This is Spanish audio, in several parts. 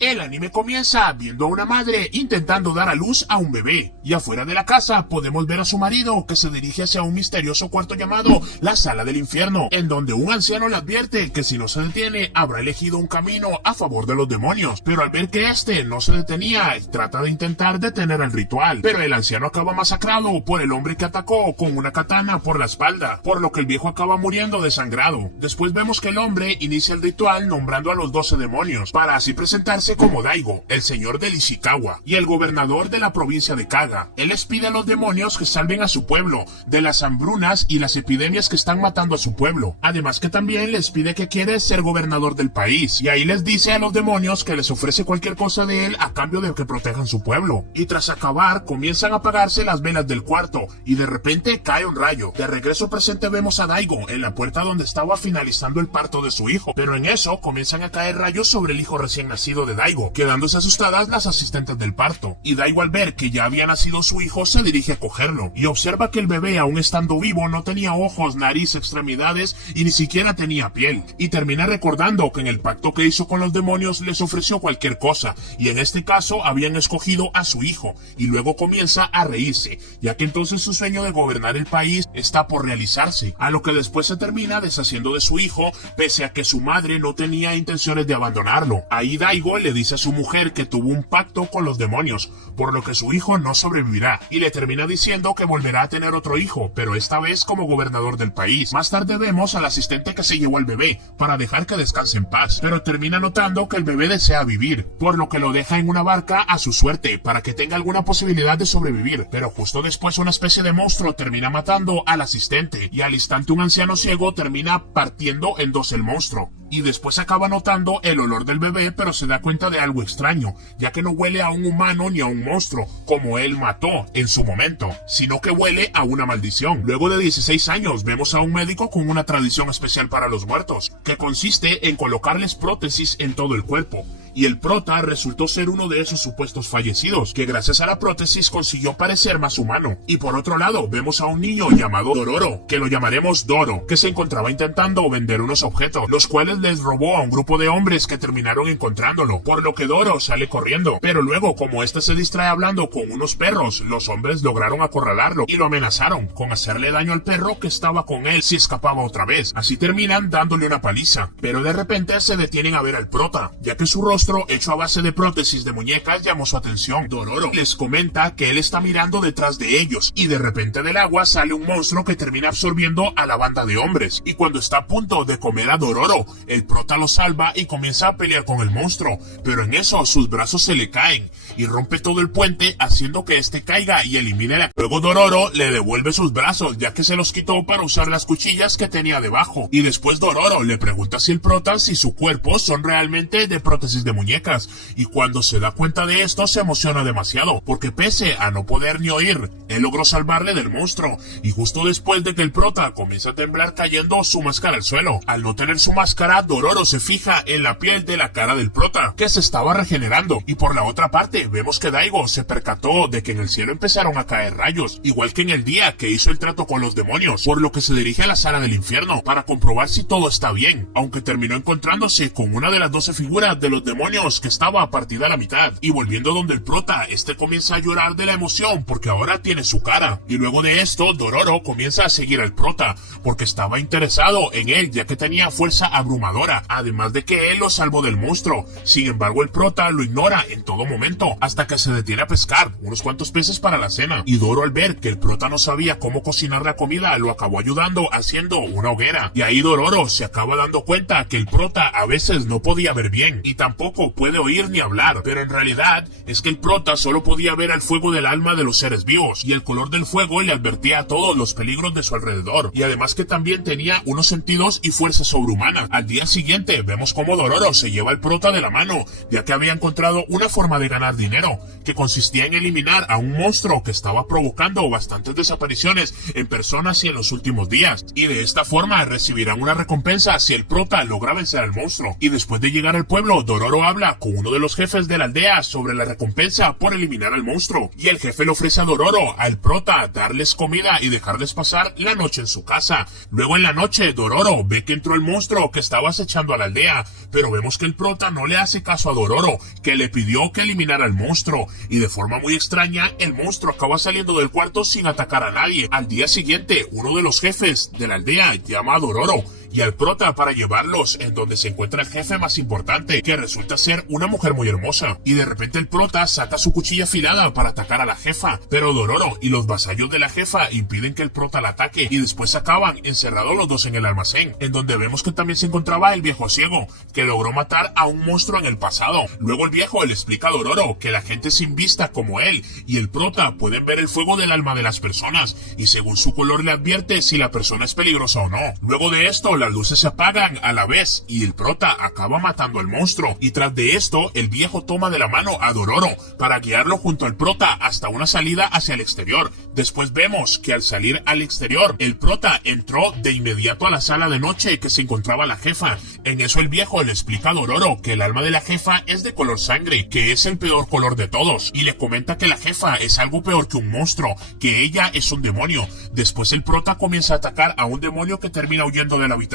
El anime comienza viendo a una madre intentando dar a luz a un bebé, y afuera de la casa podemos ver a su marido que se dirige hacia un misterioso cuarto llamado la Sala del Infierno, en donde un anciano le advierte que si no se detiene habrá elegido un camino a favor de los demonios, pero al ver que este no se detenía, trata de intentar detener el ritual, pero el anciano acaba masacrado por el hombre que atacó con una katana por la espalda, por lo que el viejo acaba muriendo desangrado. Después vemos que el hombre inicia el ritual nombrando a los 12 demonios, para así presentarse como Daigo, el señor del Ishikawa, y el gobernador de la provincia de Kaga. Él les pide a los demonios que salven a su pueblo de las hambrunas y las epidemias que están matando a su pueblo. Además que también les pide que quiere ser gobernador del país, y ahí les dice a los demonios que les ofrece cualquier cosa de él a cambio de que protejan su pueblo. Y tras acabar, comienzan a apagarse las velas del cuarto, y de repente cae un rayo. De regreso presente vemos a Daigo en la puerta donde estaba finalizando el parto de su hijo, pero en eso comienzan a caer rayos sobre el hijo recién nacido de Daigo, quedándose asustadas las asistentes del parto, y Daigo al ver que ya había nacido su hijo se dirige a cogerlo, y observa que el bebé aún estando vivo no tenía ojos, nariz, extremidades y ni siquiera tenía piel, y termina recordando que en el pacto que hizo con los demonios les ofreció cualquier cosa, y en este caso habían escogido a su hijo, y luego comienza a reírse, ya que entonces su sueño de gobernar el país está por realizarse, a lo que después se termina deshaciendo de su hijo, pese a que su madre no tenía intenciones de abandonarlo. Ahí Daigo le dice a su mujer que tuvo un pacto con los demonios, por lo que su hijo no sobrevivirá, y le termina diciendo que volverá a tener otro hijo, pero esta vez como gobernador del país. Más tarde vemos al asistente que se llevó al bebé, para dejar que descanse en paz, pero termina notando que el bebé desea vivir, por lo que lo deja en una barca a su suerte, para que tenga alguna posibilidad de sobrevivir, pero justo después una especie de monstruo termina matando al asistente, y al instante un anciano ciego termina partiendo en dos el monstruo. Y después acaba notando el olor del bebé, pero se da cuenta de algo extraño, ya que no huele a un humano ni a un monstruo, como él mató en su momento, sino que huele a una maldición. Luego de 16 años vemos a un médico con una tradición especial para los muertos, que consiste en colocarles prótesis en todo el cuerpo. Y el prota resultó ser uno de esos supuestos fallecidos, que gracias a la prótesis consiguió parecer más humano. Y por otro lado, vemos a un niño llamado Dororo, que lo llamaremos Doro, que se encontraba intentando vender unos objetos, los cuales les robó a un grupo de hombres que terminaron encontrándolo, por lo que Doro sale corriendo. Pero luego, como este se distrae hablando con unos perros, los hombres lograron acorralarlo y lo amenazaron con hacerle daño al perro que estaba con él si escapaba otra vez. Así terminan dándole una paliza, pero de repente se detienen a ver al prota, ya que su rostro hecho a base de prótesis de muñecas llamó su atención. Dororo les comenta que él está mirando detrás de ellos, y de repente del agua sale un monstruo que termina absorbiendo a la banda de hombres, y cuando está a punto de comer a Dororo, el prota lo salva y comienza a pelear con el monstruo, pero en eso sus brazos se le caen y rompe todo el puente, haciendo que este caiga y elimine la... Luego Dororo le devuelve sus brazos, ya que se los quitó para usar las cuchillas que tenía debajo, y después Dororo le pregunta si el prota si su cuerpo son realmente de prótesis de muñecas, y cuando se da cuenta de esto se emociona demasiado, porque pese a no poder ni oír, él logró salvarle del monstruo, y justo después de que el prota comienza a temblar cayendo su máscara al suelo. Al no tener su máscara, Dororo se fija en la piel de la cara del prota, que se estaba regenerando, y por la otra parte vemos que Daigo se percató de que en el cielo empezaron a caer rayos, igual que en el día que hizo el trato con los demonios, por lo que se dirige a la Sala del Infierno para comprobar si todo está bien, aunque terminó encontrándose con una de las 12 figuras de los demonios que estaba partida a la mitad, y volviendo donde el prota, este comienza a llorar de la emoción porque ahora tiene su cara, y luego de esto Dororo comienza a seguir al prota porque estaba interesado en él, ya que tenía fuerza abrumadora, además de que él lo salvó del monstruo. Sin embargo, el prota lo ignora en todo momento, hasta que se detiene a pescar unos cuantos peces para la cena, y Doro, al ver que el prota no sabía cómo cocinar la comida, lo acabó ayudando haciendo una hoguera, y ahí Dororo se acaba dando cuenta que el prota a veces no podía ver bien, y tampoco puede oír ni hablar, pero en realidad es que el prota solo podía ver al fuego del alma de los seres vivos, y el color del fuego le advertía a todos los peligros de su alrededor, y además que también tenía unos sentidos y fuerza sobrehumana. Al día siguiente vemos cómo Dororo se lleva al prota de la mano, ya que había encontrado una forma de ganar dinero, que consistía en eliminar a un monstruo que estaba provocando bastantes desapariciones en personas y en los últimos días, y de esta forma recibirán una recompensa si el prota logra vencer al monstruo. Y después de llegar al pueblo, Dororo Dororo habla con uno de los jefes de la aldea sobre la recompensa por eliminar al monstruo, y el jefe le ofrece a Dororo, al prota, darles comida y dejarles pasar la noche en su casa. Luego en la noche, Dororo ve que entró el monstruo que estaba acechando a la aldea, pero vemos que el prota no le hace caso a Dororo, que le pidió que eliminara al monstruo, y de forma muy extraña, el monstruo acaba saliendo del cuarto sin atacar a nadie. Al día siguiente, uno de los jefes de la aldea llama a Dororo y al prota para llevarlos en donde se encuentra el jefe más importante, que resulta ser una mujer muy hermosa, y de repente el prota saca su cuchilla afilada para atacar a la jefa, pero Dororo y los vasallos de la jefa impiden que el prota la ataque, y después acaban encerrados los dos en el almacén, en donde vemos que también se encontraba el viejo ciego, que logró matar a un monstruo en el pasado. Luego el viejo le explica a Dororo que la gente sin vista como él y el prota pueden ver el fuego del alma de las personas, y según su color le advierte si la persona es peligrosa o no. Luego de esto, las luces se apagan a la vez y el prota acaba matando al monstruo, y tras de esto el viejo toma de la mano a Dororo para guiarlo junto al prota hasta una salida hacia el exterior. Después vemos que al salir al exterior el prota entró de inmediato a la sala de noche que se encontraba la jefa. En eso el viejo le explica a Dororo que el alma de la jefa es de color sangre, que es el peor color de todos, y le comenta que la jefa es algo peor que un monstruo, que ella es un demonio. Después el prota comienza a atacar a un demonio que termina huyendo de la habitación,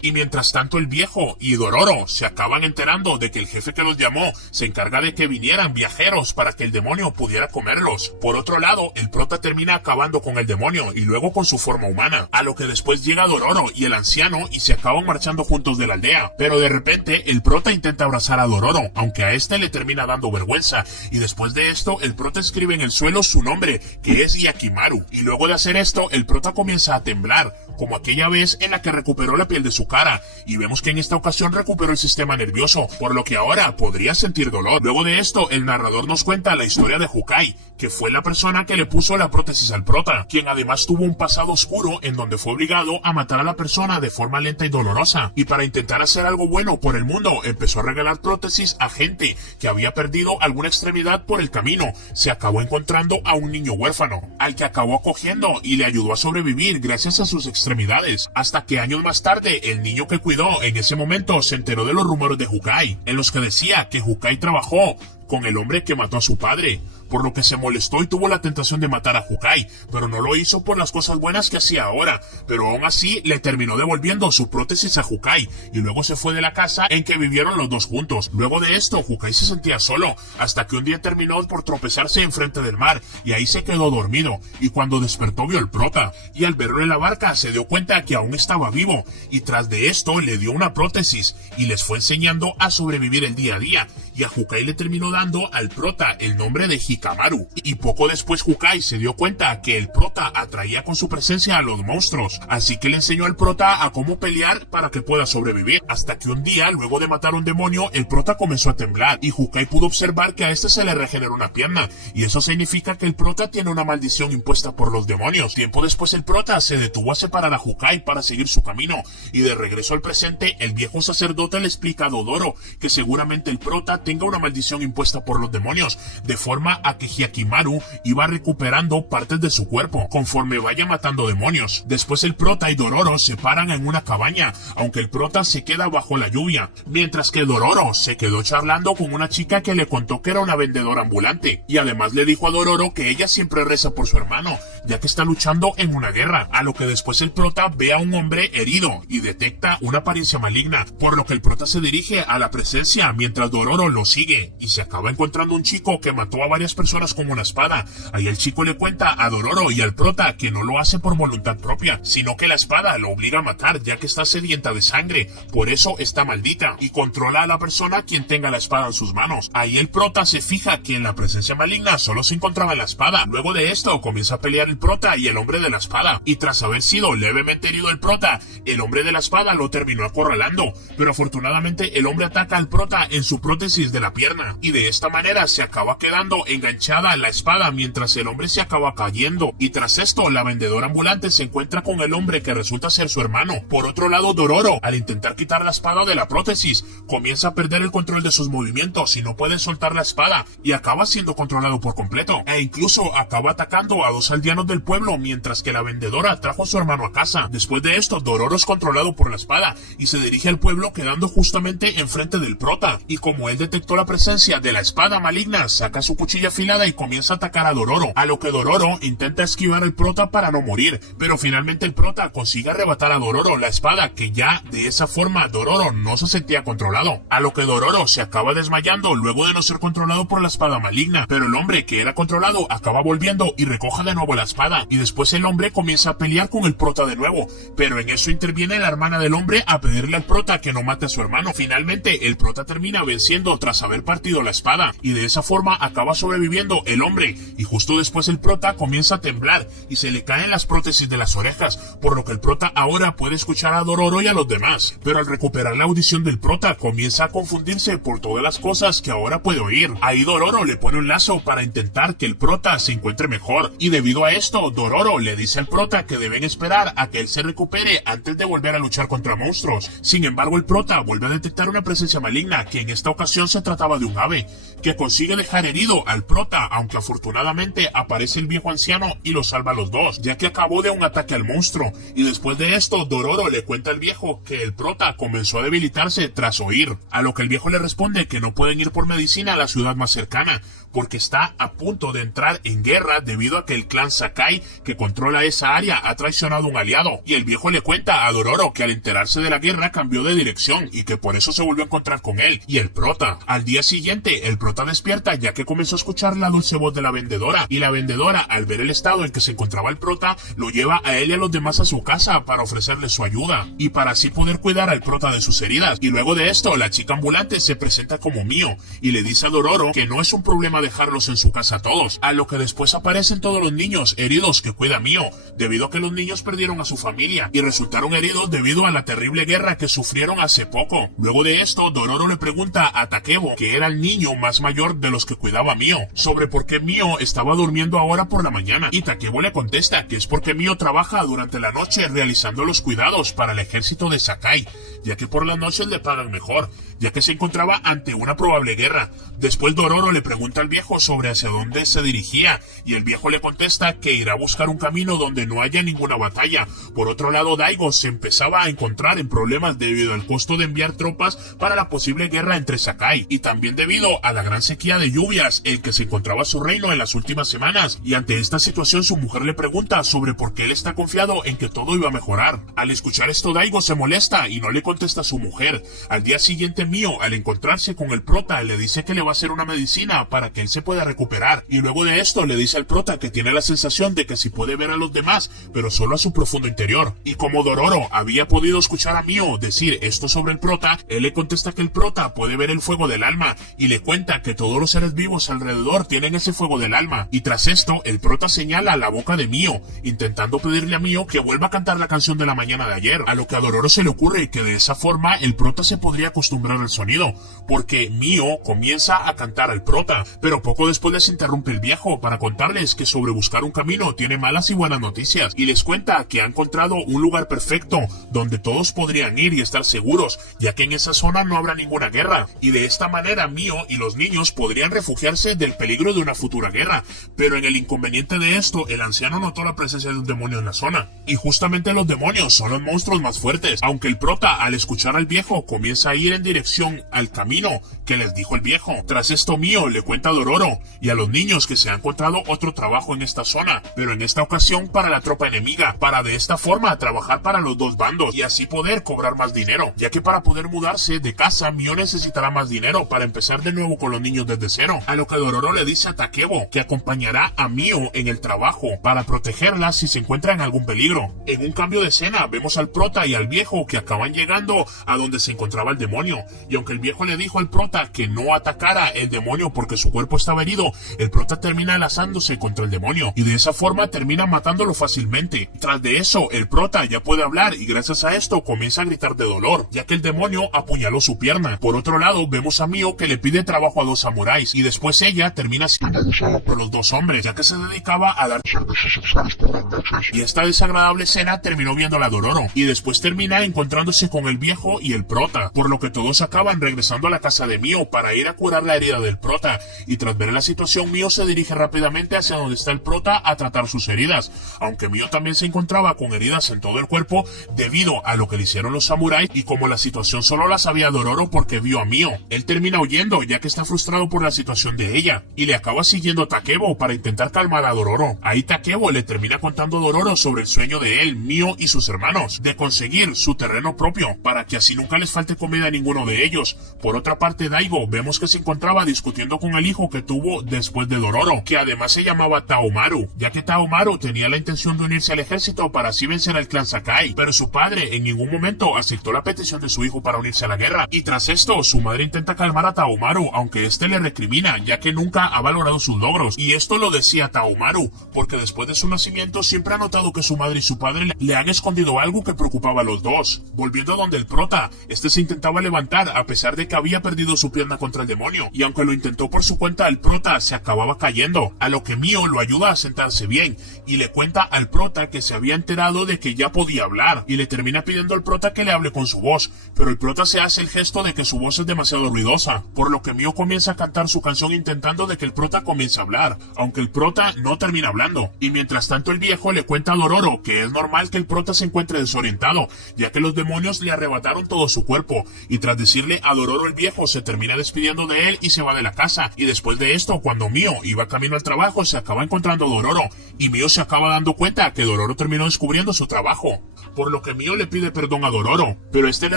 y mientras tanto el viejo y Dororo se acaban enterando de que el jefe que los llamó se encarga de que vinieran viajeros para que el demonio pudiera comerlos. Por otro lado, el prota termina acabando con el demonio y luego con su forma humana, a lo que después llega Dororo y el anciano y se acaban marchando juntos de la aldea, pero de repente el prota intenta abrazar a Dororo, aunque a este le termina dando vergüenza, y después de esto el prota escribe en el suelo su nombre, que es Yakimaru, y luego de hacer esto el prota comienza a temblar, como aquella vez en la que recuperó la piel de su cara, y vemos que en esta ocasión recuperó el sistema nervioso, por lo que ahora podría sentir dolor. Luego de esto, el narrador nos cuenta la historia de Hukai, que fue la persona que le puso la prótesis al prota, quien además tuvo un pasado oscuro en donde fue obligado a matar a la persona de forma lenta y dolorosa, y para intentar hacer algo bueno por el mundo, empezó a regalar prótesis a gente que había perdido alguna extremidad por el camino. Se acabó encontrando a un niño huérfano, al que acabó acogiendo y le ayudó a sobrevivir gracias a sus extremidades, hasta que años más tarde el niño que cuidó en ese momento se enteró de los rumores de Hukai, en los que decía que Hukai trabajó con el hombre que mató a su padre, por lo que se molestó y tuvo la tentación de matar a Hukai, pero no lo hizo por las cosas buenas que hacía ahora, pero aún así le terminó devolviendo su prótesis a Hukai, y luego se fue de la casa en que vivieron los dos juntos. Luego de esto, Hukai se sentía solo, hasta que un día terminó por tropezarse enfrente del mar, y ahí se quedó dormido, y cuando despertó vio al prota, y al verlo en la barca se dio cuenta que aún estaba vivo, y tras de esto le dio una prótesis, y les fue enseñando a sobrevivir el día a día, y a Hukai le terminó dando al prota el nombre de Hikamaru, y poco después Hukai se dio cuenta que el prota atraía con su presencia a los monstruos, así que le enseñó al prota a cómo pelear para que pueda sobrevivir, hasta que un día, luego de matar a un demonio, el prota comenzó a temblar, y Hukai pudo observar que a este se le regeneró una pierna, y eso significa que el prota tiene una maldición impuesta por los demonios. Tiempo después el prota se detuvo a separar a Hukai para seguir su camino, y de regreso al presente, el viejo sacerdote le explica a Dororo que seguramente el prota tenga una maldición impuesta por los demonios, de forma a que Hyakimaru iba recuperando partes de su cuerpo conforme vaya matando demonios. Después el prota y Dororo se paran en una cabaña, aunque el prota se queda bajo la lluvia, mientras que Dororo se quedó charlando con una chica que le contó que era una vendedora ambulante, y además le dijo a Dororo que ella siempre reza por su hermano, ya que está luchando en una guerra, a lo que después el prota ve a un hombre herido y detecta una apariencia maligna, por lo que el prota se dirige a la presencia mientras Dororo lo sigue, y se acaba encontrando un chico que mató a varias personas con una espada. Ahí el chico le cuenta a Dororo y al prota que no lo hace por voluntad propia, sino que la espada lo obliga a matar ya que está sedienta de sangre, por eso está maldita, y controla a la persona quien tenga la espada en sus manos. Ahí el prota se fija que en la presencia maligna solo se encontraba la espada. Luego de esto comienza a pelear el prota y el hombre de la espada, y tras haber sido levemente herido el prota, el hombre de la espada lo terminó acorralando, pero afortunadamente el hombre ataca al prota en su prótesis de la pierna, y de esta manera se acaba quedando enganchada en la espada mientras el hombre se acaba cayendo, y tras esto la vendedora ambulante se encuentra con el hombre que resulta ser su hermano. Por otro lado, Dororo, al intentar quitar la espada de la prótesis, comienza a perder el control de sus movimientos y no puede soltar la espada, y acaba siendo controlado por completo, e incluso acaba atacando a dos aldeanos vecinos del pueblo mientras que la vendedora trajo a su hermano a casa. Después de esto, Dororo es controlado por la espada y se dirige al pueblo quedando justamente enfrente del prota. Y como él detectó la presencia de la espada maligna, saca su cuchilla afilada y comienza a atacar a Dororo, a lo que Dororo intenta esquivar al prota para no morir, pero finalmente el prota consigue arrebatar a Dororo la espada, que ya de esa forma Dororo no se sentía controlado, a lo que Dororo se acaba desmayando luego de no ser controlado por la espada maligna, pero el hombre que era controlado acaba volviendo y recoge de nuevo la espada, y después el hombre comienza a pelear con el prota de nuevo, pero en eso interviene la hermana del hombre a pedirle al prota que no mate a su hermano. Finalmente el prota termina venciendo tras haber partido la espada, y de esa forma acaba sobreviviendo el hombre, y justo después el prota comienza a temblar y se le caen las prótesis de las orejas, por lo que el prota ahora puede escuchar a Dororo y a los demás, pero al recuperar la audición del prota comienza a confundirse por todas las cosas que ahora puede oír. Ahí Dororo le pone un lazo para intentar que el prota se encuentre mejor, y debido a esto Dororo le dice al prota que deben esperar a que él se recupere antes de volver a luchar contra monstruos. Sin embargo, el prota vuelve a detectar una presencia maligna, que en esta ocasión se trataba de un ave, que consigue dejar herido al prota, aunque afortunadamente aparece el viejo anciano y lo salva a los dos, ya que acabó de un ataque al monstruo. Y después de esto, Dororo le cuenta al viejo que el prota comenzó a debilitarse tras oír, a lo que el viejo le responde que no pueden ir por medicina a la ciudad más cercana, porque está a punto de entrar en guerra debido a que el clan Sakai, que controla esa área, ha traicionado a un aliado. Y el viejo le cuenta a Dororo que al enterarse de la guerra cambió de dirección y que por eso se volvió a encontrar con él y el prota. Al día siguiente, el prota despierta ya que comenzó a escuchar la dulce voz de la vendedora, y la vendedora, al ver el estado en que se encontraba el prota, lo lleva a él y a los demás a su casa para ofrecerle su ayuda y para así poder cuidar al prota de sus heridas. Y luego de esto, la chica ambulante se presenta como Mio y le dice a Dororo que no es un problema dejarlos en su casa todos, a lo que después aparecen todos los niños heridos que cuida Mio, debido a que los niños perdieron a su familia y resultaron heridos debido a la terrible guerra que sufrieron hace poco. Luego de esto, Dororo le pregunta a Takebo, que era el niño más mayor de los que cuidaba a Mio, sobre por qué Mio estaba durmiendo ahora por la mañana, y Takebo le contesta que es porque Mio trabaja durante la noche realizando los cuidados para el ejército de Sakai, ya que por las noches le pagan mejor, ya que se encontraba ante una probable guerra. Después Dororo le pregunta al viejo sobre hacia dónde se dirigía, y el viejo le contesta que irá a buscar un camino donde no haya ninguna batalla. Por otro lado, Daigo se empezaba a encontrar en problemas debido al costo de enviar tropas para la posible guerra entre Sakai, y también debido a la gran sequía de lluvias en que se encontraba su reino en las últimas semanas, y ante esta situación su mujer le pregunta sobre por qué él está confiado en que todo iba a mejorar. Al escuchar esto, Daigo se molesta y no le contesta a su mujer. Al día siguiente, Mio, al encontrarse con el prota, le dice que le va a hacer una medicina para que él se pueda recuperar, y luego de esto le dice al prota que tiene la sensación de que sí puede ver a los demás, pero solo a su profundo interior. Y como Dororo había podido escuchar a Mio decir esto sobre el prota, él le contesta que el prota puede ver el fuego del alma, y le cuenta que todos los seres vivos alrededor tienen ese fuego del alma. Y tras esto, el prota señala la boca de Mio, intentando pedirle a Mio que vuelva a cantar la canción de la mañana de ayer, a lo que a Dororo se le ocurre que de esa forma el prota se podría acostumbrar al sonido, porque Mio comienza a cantar al prota, pero poco después les interrumpe el viejo para contarles que sobre buscar un camino tiene malas y buenas noticias, y les cuenta que ha encontrado un lugar perfecto donde todos podrían ir y estar seguros, ya que en esa zona no habrá ninguna guerra, y de esta manera Mio y los niños podrían refugiarse del peligro de una futura guerra. Pero en el inconveniente de esto, el anciano notó la presencia de un demonio en la zona, y justamente los demonios son los monstruos más fuertes, aunque el prota, al escuchar al viejo, comienza a ir en dirección al camino que les dijo el viejo. Tras esto, Mio le cuenta a Dororo y a los niños que se ha encontrado otro trabajo en esta zona, pero en esta ocasión para la tropa enemiga, para de esta forma trabajar para los dos bandos y así poder cobrar más dinero, ya que para poder mudarse de casa, Mio necesitará más dinero para empezar de nuevo con los niños desde cero, a lo que Dororo le dice a Takebo que acompañará a Mio en el trabajo para protegerla si se encuentra en algún peligro. En un cambio de escena, vemos al prota y al viejo que acaban llegando a donde se encontraba el demonio, y aunque el viejo le dijo al prota que no atacara el demonio porque su cuerpo estaba herido, el prota termina lanzándose contra el demonio, y de esa forma termina matándolo fácilmente. Tras de eso, el prota ya puede hablar y gracias a esto comienza a gritar de dolor, ya que el demonio apuñaló su pierna. Por otro lado, vemos a Mio que le pide trabajo a dos samuráis, y después ella termina siendo abusada por los dos hombres, ya que se dedicaba a dar servicios sexuales por las noches. Y esta desagradable escena terminó viéndola Dororo, y después termina encontrándose con el viejo y el prota, por lo que todos acaban regresando a la casa de Mio para ir a curar la herida del prota, y tras ver la situación, Mio se dirige rápidamente hacia donde está el prota a tratar sus heridas, aunque Mio también se encontraba con heridas en todo el cuerpo debido a lo que le hicieron los samuráis, y como la situación solo la sabía Dororo porque vio a Mio, él termina huyendo ya que está frustrado por la situación de ella, y le acaba siguiendo a Takebo para intentar calmar a Dororo. Ahí Takebo le termina contando a Dororo sobre el sueño de él, Mio y sus hermanos, de conseguir su terreno propio, para que así nunca les falte comida a ninguno de ellos. Por otra parte, Daigo vemos que se encontraba discutiendo con el hijo que tuvo después de Dororo, que además se llamaba Taomaru, ya que Taomaru tenía la intención de unirse al ejército para así vencer al clan Sakai, pero su padre en ningún momento aceptó la petición de su hijo para unirse a la guerra, y tras esto su madre intenta calmar a Taomaru, aunque este le recrimina ya que nunca ha valorado sus logros, y esto lo decía Taomaru porque después de su nacimiento siempre ha notado que su madre y su padre le han escondido algo que preocupaba a los dos. Volviendo a donde el prota, este se intentaba levantar a pesar de que había perdido su pierna contra el demonio, y aunque lo intentó por su cuenta, el prota se acababa cayendo, a lo que Mio lo ayuda a sentarse bien y le cuenta al prota que se había enterado de que ya podía hablar, y le termina pidiendo al prota que le hable con su voz, pero el prota se hace el gesto de que su voz es demasiado ruidosa, por lo que Mio comienza a cantar su canción intentando de que el prota comience a hablar, aunque el prota no termina hablando. Y mientras tanto el viejo le cuenta a Dororo que es normal que el prota se encuentre desorientado, ya que los demonios le arrebataron todo su cuerpo, y tras decirle a Dororo, el viejo se termina despidiendo de él y se va de la casa. Y después de esto, cuando Mio iba camino al trabajo, se acaba encontrando a Dororo, y Mio se acaba dando cuenta que Dororo terminó descubriendo su trabajo, por lo que Mio le pide perdón a Dororo, pero este le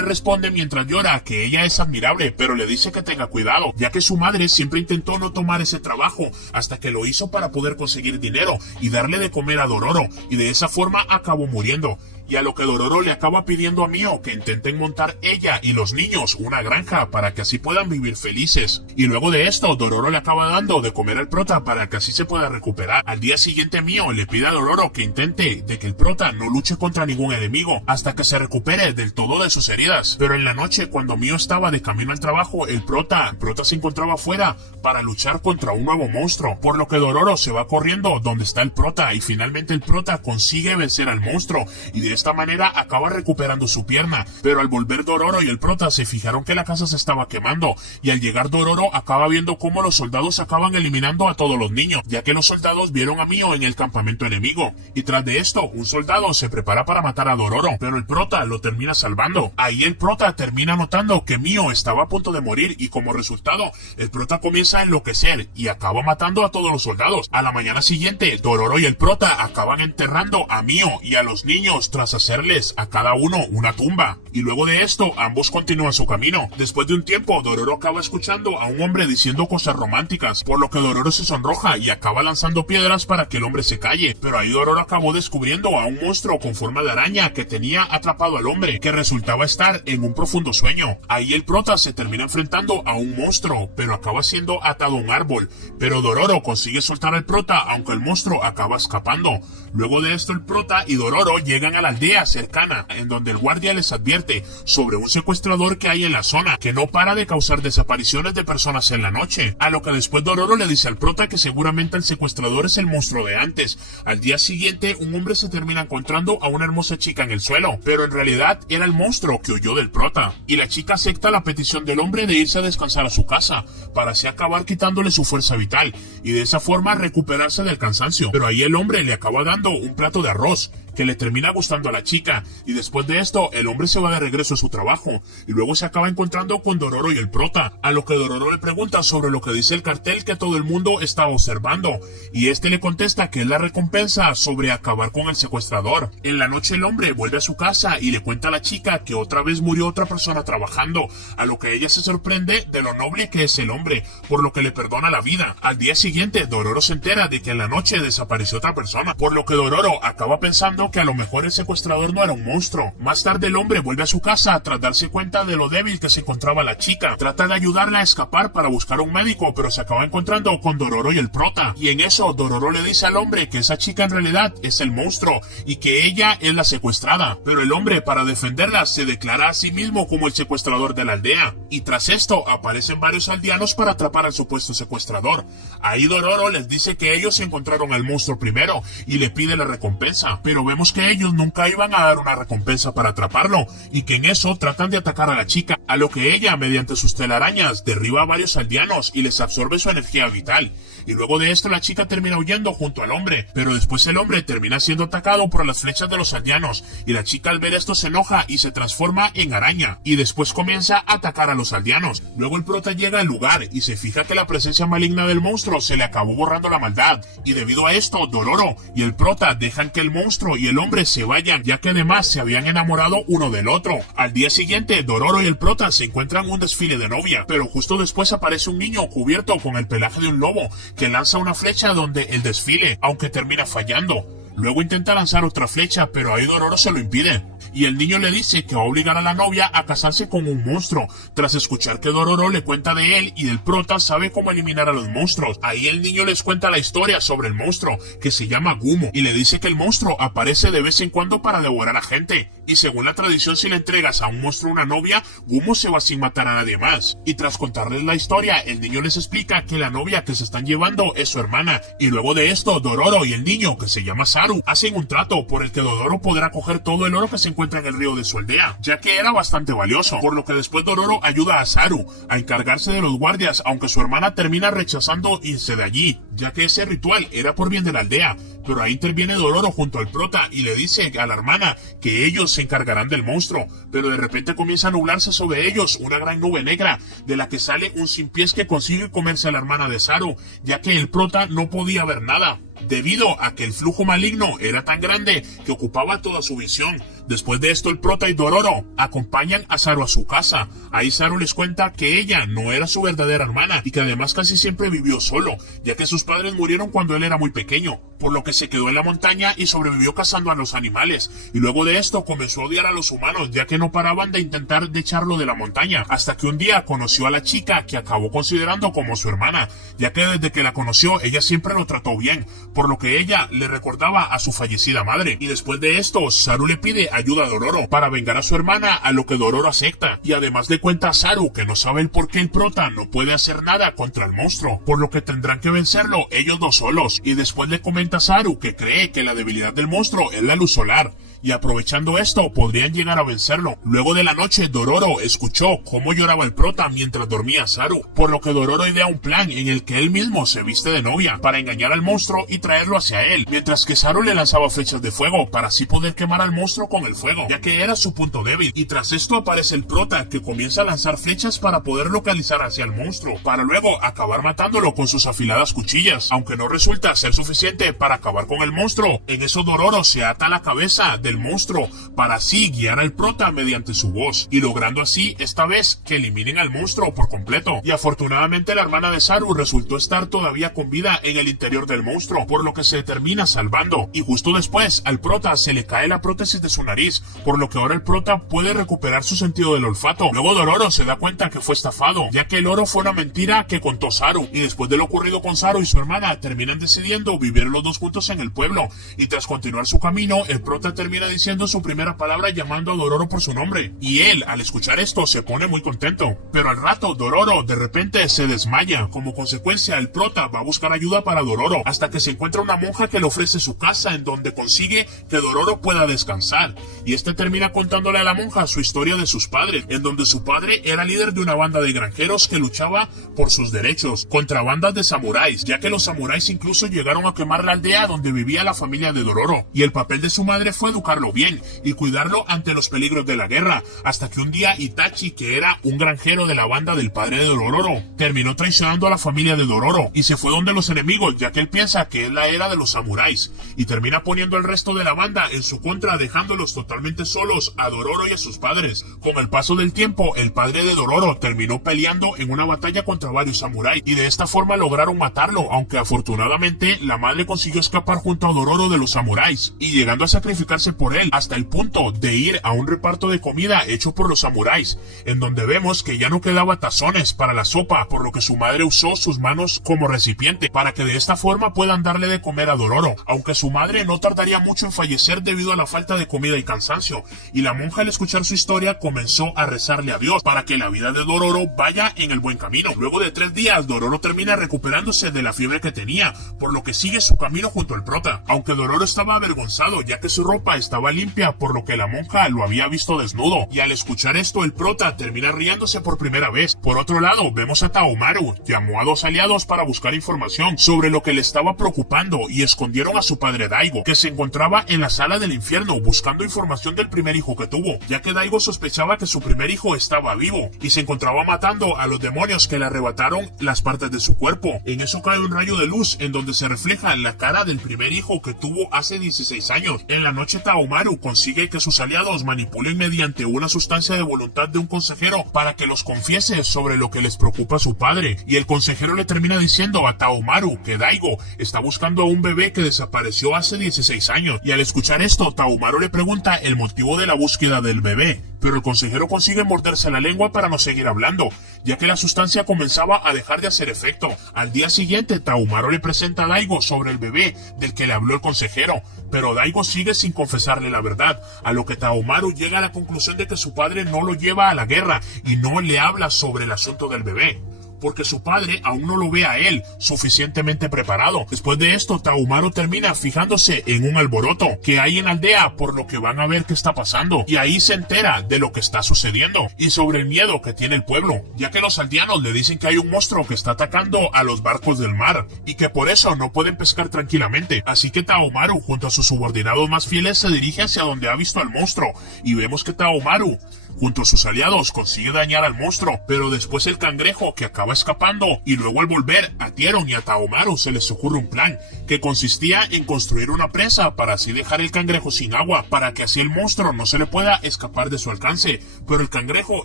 responde mientras llora que ella es admirable, pero le dice que tenga cuidado, ya que su madre siempre intentó no tomar ese trabajo, hasta que lo hizo para poder conseguir dinero y darle de comer a Dororo, y de esa forma acabó muriendo. Y a lo que Dororo le acaba pidiendo a Mio que intenten montar ella y los niños una granja para que así puedan vivir felices. Y luego de esto, Dororo le acaba dando de comer al prota para que así se pueda recuperar. Al día siguiente, Mio le pide a Dororo que intente de que el prota no luche contra ningún enemigo hasta que se recupere del todo de sus heridas. Pero en la noche, cuando Mio estaba de camino al trabajo, el prota se encontraba afuera para luchar contra un nuevo monstruo, por lo que Dororo se va corriendo donde está el prota, y finalmente el prota consigue vencer al monstruo, y de esta manera acaba recuperando su pierna. Pero al volver Dororo y el prota se fijaron que la casa se estaba quemando, y al llegar Dororo acaba viendo cómo los soldados acaban eliminando a todos los niños, ya que los soldados vieron a Mio en el campamento enemigo, y tras de esto un soldado se prepara para matar a Dororo, pero el prota lo termina salvando. Ahí el prota termina notando que Mio estaba a punto de morir, y como resultado el prota comienza a enloquecer y acaba matando a todos los soldados. A la mañana siguiente, Dororo y el prota acaban enterrando a Mio y a los niños tras hacerles a cada uno una tumba, y luego de esto ambos continúan su camino. Después de un tiempo, Dororo acaba escuchando a un hombre diciendo cosas románticas, por lo que Dororo se sonroja y acaba lanzando piedras para que el hombre se calle, pero ahí Dororo acabó descubriendo a un monstruo con forma de araña que tenía atrapado al hombre, que resultaba estar en un profundo sueño. Ahí el prota se termina enfrentando a un monstruo, pero acaba siendo atado a un árbol, pero Dororo consigue soltar al prota, aunque el monstruo acaba escapando. Luego de esto, el prota y Dororo llegan a la aldea cercana, en donde el guardia les advierte sobre un secuestrador que hay en la zona, que no para de causar desapariciones de personas en la noche, a lo que después Dororo le dice al prota que seguramente el secuestrador es el monstruo de antes. Al día siguiente, un hombre se termina encontrando a una hermosa chica en el suelo, pero en realidad era el monstruo que huyó del prota, y la chica acepta la petición del hombre de irse a descansar a su casa, para así acabar quitándole su fuerza vital, y de esa forma recuperarse del cansancio. Pero ahí el hombre le acaba dando un plato de arroz, que le termina gustando a la chica, y después de esto el hombre se va de regreso a su trabajo, y luego se acaba encontrando con Dororo y el prota, a lo que Dororo le pregunta sobre lo que dice el cartel que todo el mundo está observando, y este le contesta que es la recompensa sobre acabar con el secuestrador. En la noche el hombre vuelve a su casa y le cuenta a la chica que otra vez murió otra persona trabajando, a lo que ella se sorprende de lo noble que es el hombre, por lo que le perdona la vida. Al día siguiente Dororo se entera de que en la noche desapareció otra persona, por lo que Dororo acaba pensando que a lo mejor el secuestrador no era un monstruo. Más tarde el hombre vuelve a su casa tras darse cuenta de lo débil que se encontraba la chica. Trata de ayudarla a escapar para buscar un médico, pero se acaba encontrando con Dororo y el prota. Y en eso Dororo le dice al hombre que esa chica en realidad es el monstruo y que ella es la secuestrada. Pero el hombre, para defenderla, se declara a sí mismo como el secuestrador de la aldea. Y tras esto aparecen varios aldeanos para atrapar al supuesto secuestrador. Ahí Dororo les dice que ellos encontraron al monstruo primero y le pide la recompensa. Pero vemos que ellos nunca iban a dar una recompensa para atraparlo, y que en eso tratan de atacar a la chica, a lo que ella, mediante sus telarañas, derriba a varios aldeanos y les absorbe su energía vital. Y luego de esto la chica termina huyendo junto al hombre, pero después el hombre termina siendo atacado por las flechas de los aldeanos, y la chica al ver esto se enoja y se transforma en araña, y después comienza a atacar a los aldeanos. Luego el prota llega al lugar y se fija que la presencia maligna del monstruo se le acabó borrando la maldad, y debido a esto Dororo y el prota dejan que el monstruo y el hombre se vayan, ya que además se habían enamorado uno del otro. Al día siguiente Dororo y el prota se encuentran en un desfile de novia, pero justo después aparece un niño cubierto con el pelaje de un lobo que lanza una flecha donde el desfile, aunque termina fallando. Luego intenta lanzar otra flecha, pero ahí Dororo se lo impide, y el niño le dice que va a obligar a la novia a casarse con un monstruo. Tras escuchar que Dororo le cuenta de él y el prota sabe cómo eliminar a los monstruos, ahí el niño les cuenta la historia sobre el monstruo, que se llama Gumo, y le dice que el monstruo aparece de vez en cuando para devorar a gente, y según la tradición si le entregas a un monstruo una novia, Gumo se va sin matar a nadie más. Y tras contarles la historia, el niño les explica que la novia que se están llevando es su hermana, y luego de esto Dororo y el niño, que se llama Saru, hacen un trato por el que Dororo podrá coger todo el oro que se encuentra en el río de su aldea, ya que era bastante valioso, por lo que después Dororo ayuda a Saru a encargarse de los guardias, aunque su hermana termina rechazando irse de allí, ya que ese ritual era por bien de la aldea. Pero ahí interviene Dororo junto al prota y le dice a la hermana que ellos se encargarán del monstruo, pero de repente comienza a nublarse sobre ellos una gran nube negra, de la que sale un sin pies que consigue comerse a la hermana de Saru, ya que el prota no podía ver nada, debido a que el flujo maligno era tan grande que ocupaba toda su visión. Después de esto el prota y Dororo acompañan a Saru a su casa. Ahí Saru les cuenta que ella no era su verdadera hermana y que además casi siempre vivió solo, ya que sus padres murieron cuando él era muy pequeño, por lo que se quedó en la montaña y sobrevivió cazando a los animales, y luego de esto comenzó a odiar a los humanos, ya que no paraban de intentar de echarlo de la montaña, hasta que un día conoció a la chica que acabó considerando como su hermana, ya que desde que la conoció ella siempre lo trató bien, por lo que ella le recordaba a su fallecida madre. Y después de esto Saru le pide ayuda a Dororo para vengar a su hermana, a lo que Dororo acepta, y además le cuenta a Saru que no sabe el por qué el prota no puede hacer nada contra el monstruo, por lo que tendrán que vencerlo ellos dos solos. Y después le comenta a Saru que cree que la debilidad del monstruo es la luz solar, y aprovechando esto podrían llegar a vencerlo. Luego de la noche Dororo escuchó cómo lloraba el prota mientras dormía Saru, por lo que Dororo idea un plan en el que él mismo se viste de novia para engañar al monstruo y traerlo hacia él, mientras que Saru le lanzaba flechas de fuego para así poder quemar al monstruo con el fuego, ya que era su punto débil. Y tras esto aparece el prota, que comienza a lanzar flechas para poder localizar hacia el monstruo, para luego acabar matándolo con sus afiladas cuchillas, aunque no resulta ser suficiente para acabar con el monstruo. En eso Dororo se ata a la cabeza del monstruo para así guiar al prota mediante su voz, y logrando así esta vez que eliminen al monstruo por completo. Y afortunadamente la hermana de Saru resultó estar todavía con vida en el interior del monstruo, por lo que se termina salvando, y justo después al prota se le cae la prótesis de su nariz, por lo que ahora el prota puede recuperar su sentido del olfato. Luego Dororo se da cuenta que fue estafado, ya que el oro fue una mentira que contó Saru, y después de lo ocurrido con Saru y su hermana terminan decidiendo vivir los dos juntos en el pueblo, y tras continuar su camino el prota termina diciendo su primera palabra llamando a Dororo por su nombre, y él al escuchar esto se pone muy contento. Pero al rato Dororo de repente se desmaya. Como consecuencia el prota va a buscar ayuda para Dororo, hasta que se encuentra una monja que le ofrece su casa, en donde consigue que Dororo pueda descansar, y este termina contándole a la monja su historia de sus padres, en donde su padre era líder de una banda de granjeros que luchaba por sus derechos contra bandas de samuráis, ya que los samuráis incluso llegaron a quemar la aldea donde vivía la familia de Dororo, y el papel de su madre fue educarlo bien y cuidarlo ante los peligros de la guerra, hasta que un día Itachi, que era un granjero de la banda del padre de Dororo, terminó traicionando a la familia de Dororo y se fue donde los enemigos, ya que él piensa que es la era de los samuráis, y termina poniendo el resto de la banda en su contra, dejándolos totalmente solos a Dororo y a sus padres. Con el paso del tiempo el padre de Dororo terminó peleando en una batalla contra varios samuráis, y de esta forma lograron matarlo, aunque afortunadamente la madre consiguió escapar junto a Dororo de los samuráis, y llegando a sacrificarse por él hasta el punto de ir a un reparto de comida hecho por los samuráis, en donde vemos que ya no quedaba tazones para la sopa, por lo que su madre usó sus manos como recipiente para que de esta forma puedan darle de comer a Dororo, aunque su madre no tardaría mucho en fallecer debido a la falta de comida y cansancio, y la monja al escuchar su historia comenzó a rezarle a Dios para que la vida de Dororo vaya en el buen camino. Luego de 3 días, Dororo termina recuperándose de la fiebre que tenía, por lo que sigue su camino junto al prota, aunque Dororo estaba avergonzado ya que su ropa estaba limpia por lo que la monja lo había visto desnudo, y al escuchar esto el prota termina riéndose por primera vez. Por otro lado, vemos a Taomaru, llamó a 2 aliados para buscar información sobre lo que le estaba preocupando y escondieron a su padre Daigo, que se encontraba en la sala del infierno buscando información del primer hijo que tuvo, ya que Daigo sospechaba que su primer hijo estaba vivo y se encontraba matando a los demonios que le arrebataron las partes de su cuerpo. En eso cae un rayo de luz en donde se refleja la cara del primer hijo que tuvo hace 16 años. En la noche Taomaru consigue que sus aliados manipulen mediante una sustancia de voluntad de un consejero para que los confiese sobre lo que les preocupa a su padre, y el consejero le termina diciendo a Taomaru que Daigo está buscando a un bebé que desapareció hace 16 años, y al escuchar esto Taomaru le pregunta el motivo de la búsqueda del bebé, pero el consejero consigue morderse la lengua para no seguir hablando, ya que la sustancia comenzaba a dejar de hacer efecto. Al día siguiente Taomaru le presenta a Daigo sobre el bebé del que le habló el consejero, pero Daigo sigue sin confesarle la verdad, a lo que Taomaru llega a la conclusión de que su padre no lo lleva a la guerra y no le habla sobre el asunto del bebé, porque su padre aún no lo ve a él suficientemente preparado. Después de esto, Taomaru termina fijándose en un alboroto que hay en la aldea, por lo que van a ver qué está pasando, y ahí se entera de lo que está sucediendo y sobre el miedo que tiene el pueblo, ya que los aldeanos le dicen que hay un monstruo que está atacando a los barcos del mar y que por eso no pueden pescar tranquilamente. Así que Taomaru junto a sus subordinados más fieles se dirige hacia donde ha visto al monstruo, y vemos que Taomaru junto a sus aliados consigue dañar al monstruo, pero después el cangrejo que acaba escapando, y luego al volver a Tieron y a Taomaru se les ocurre un plan, que consistía en construir una presa para así dejar el cangrejo sin agua, para que así el monstruo no se le pueda escapar de su alcance, pero el cangrejo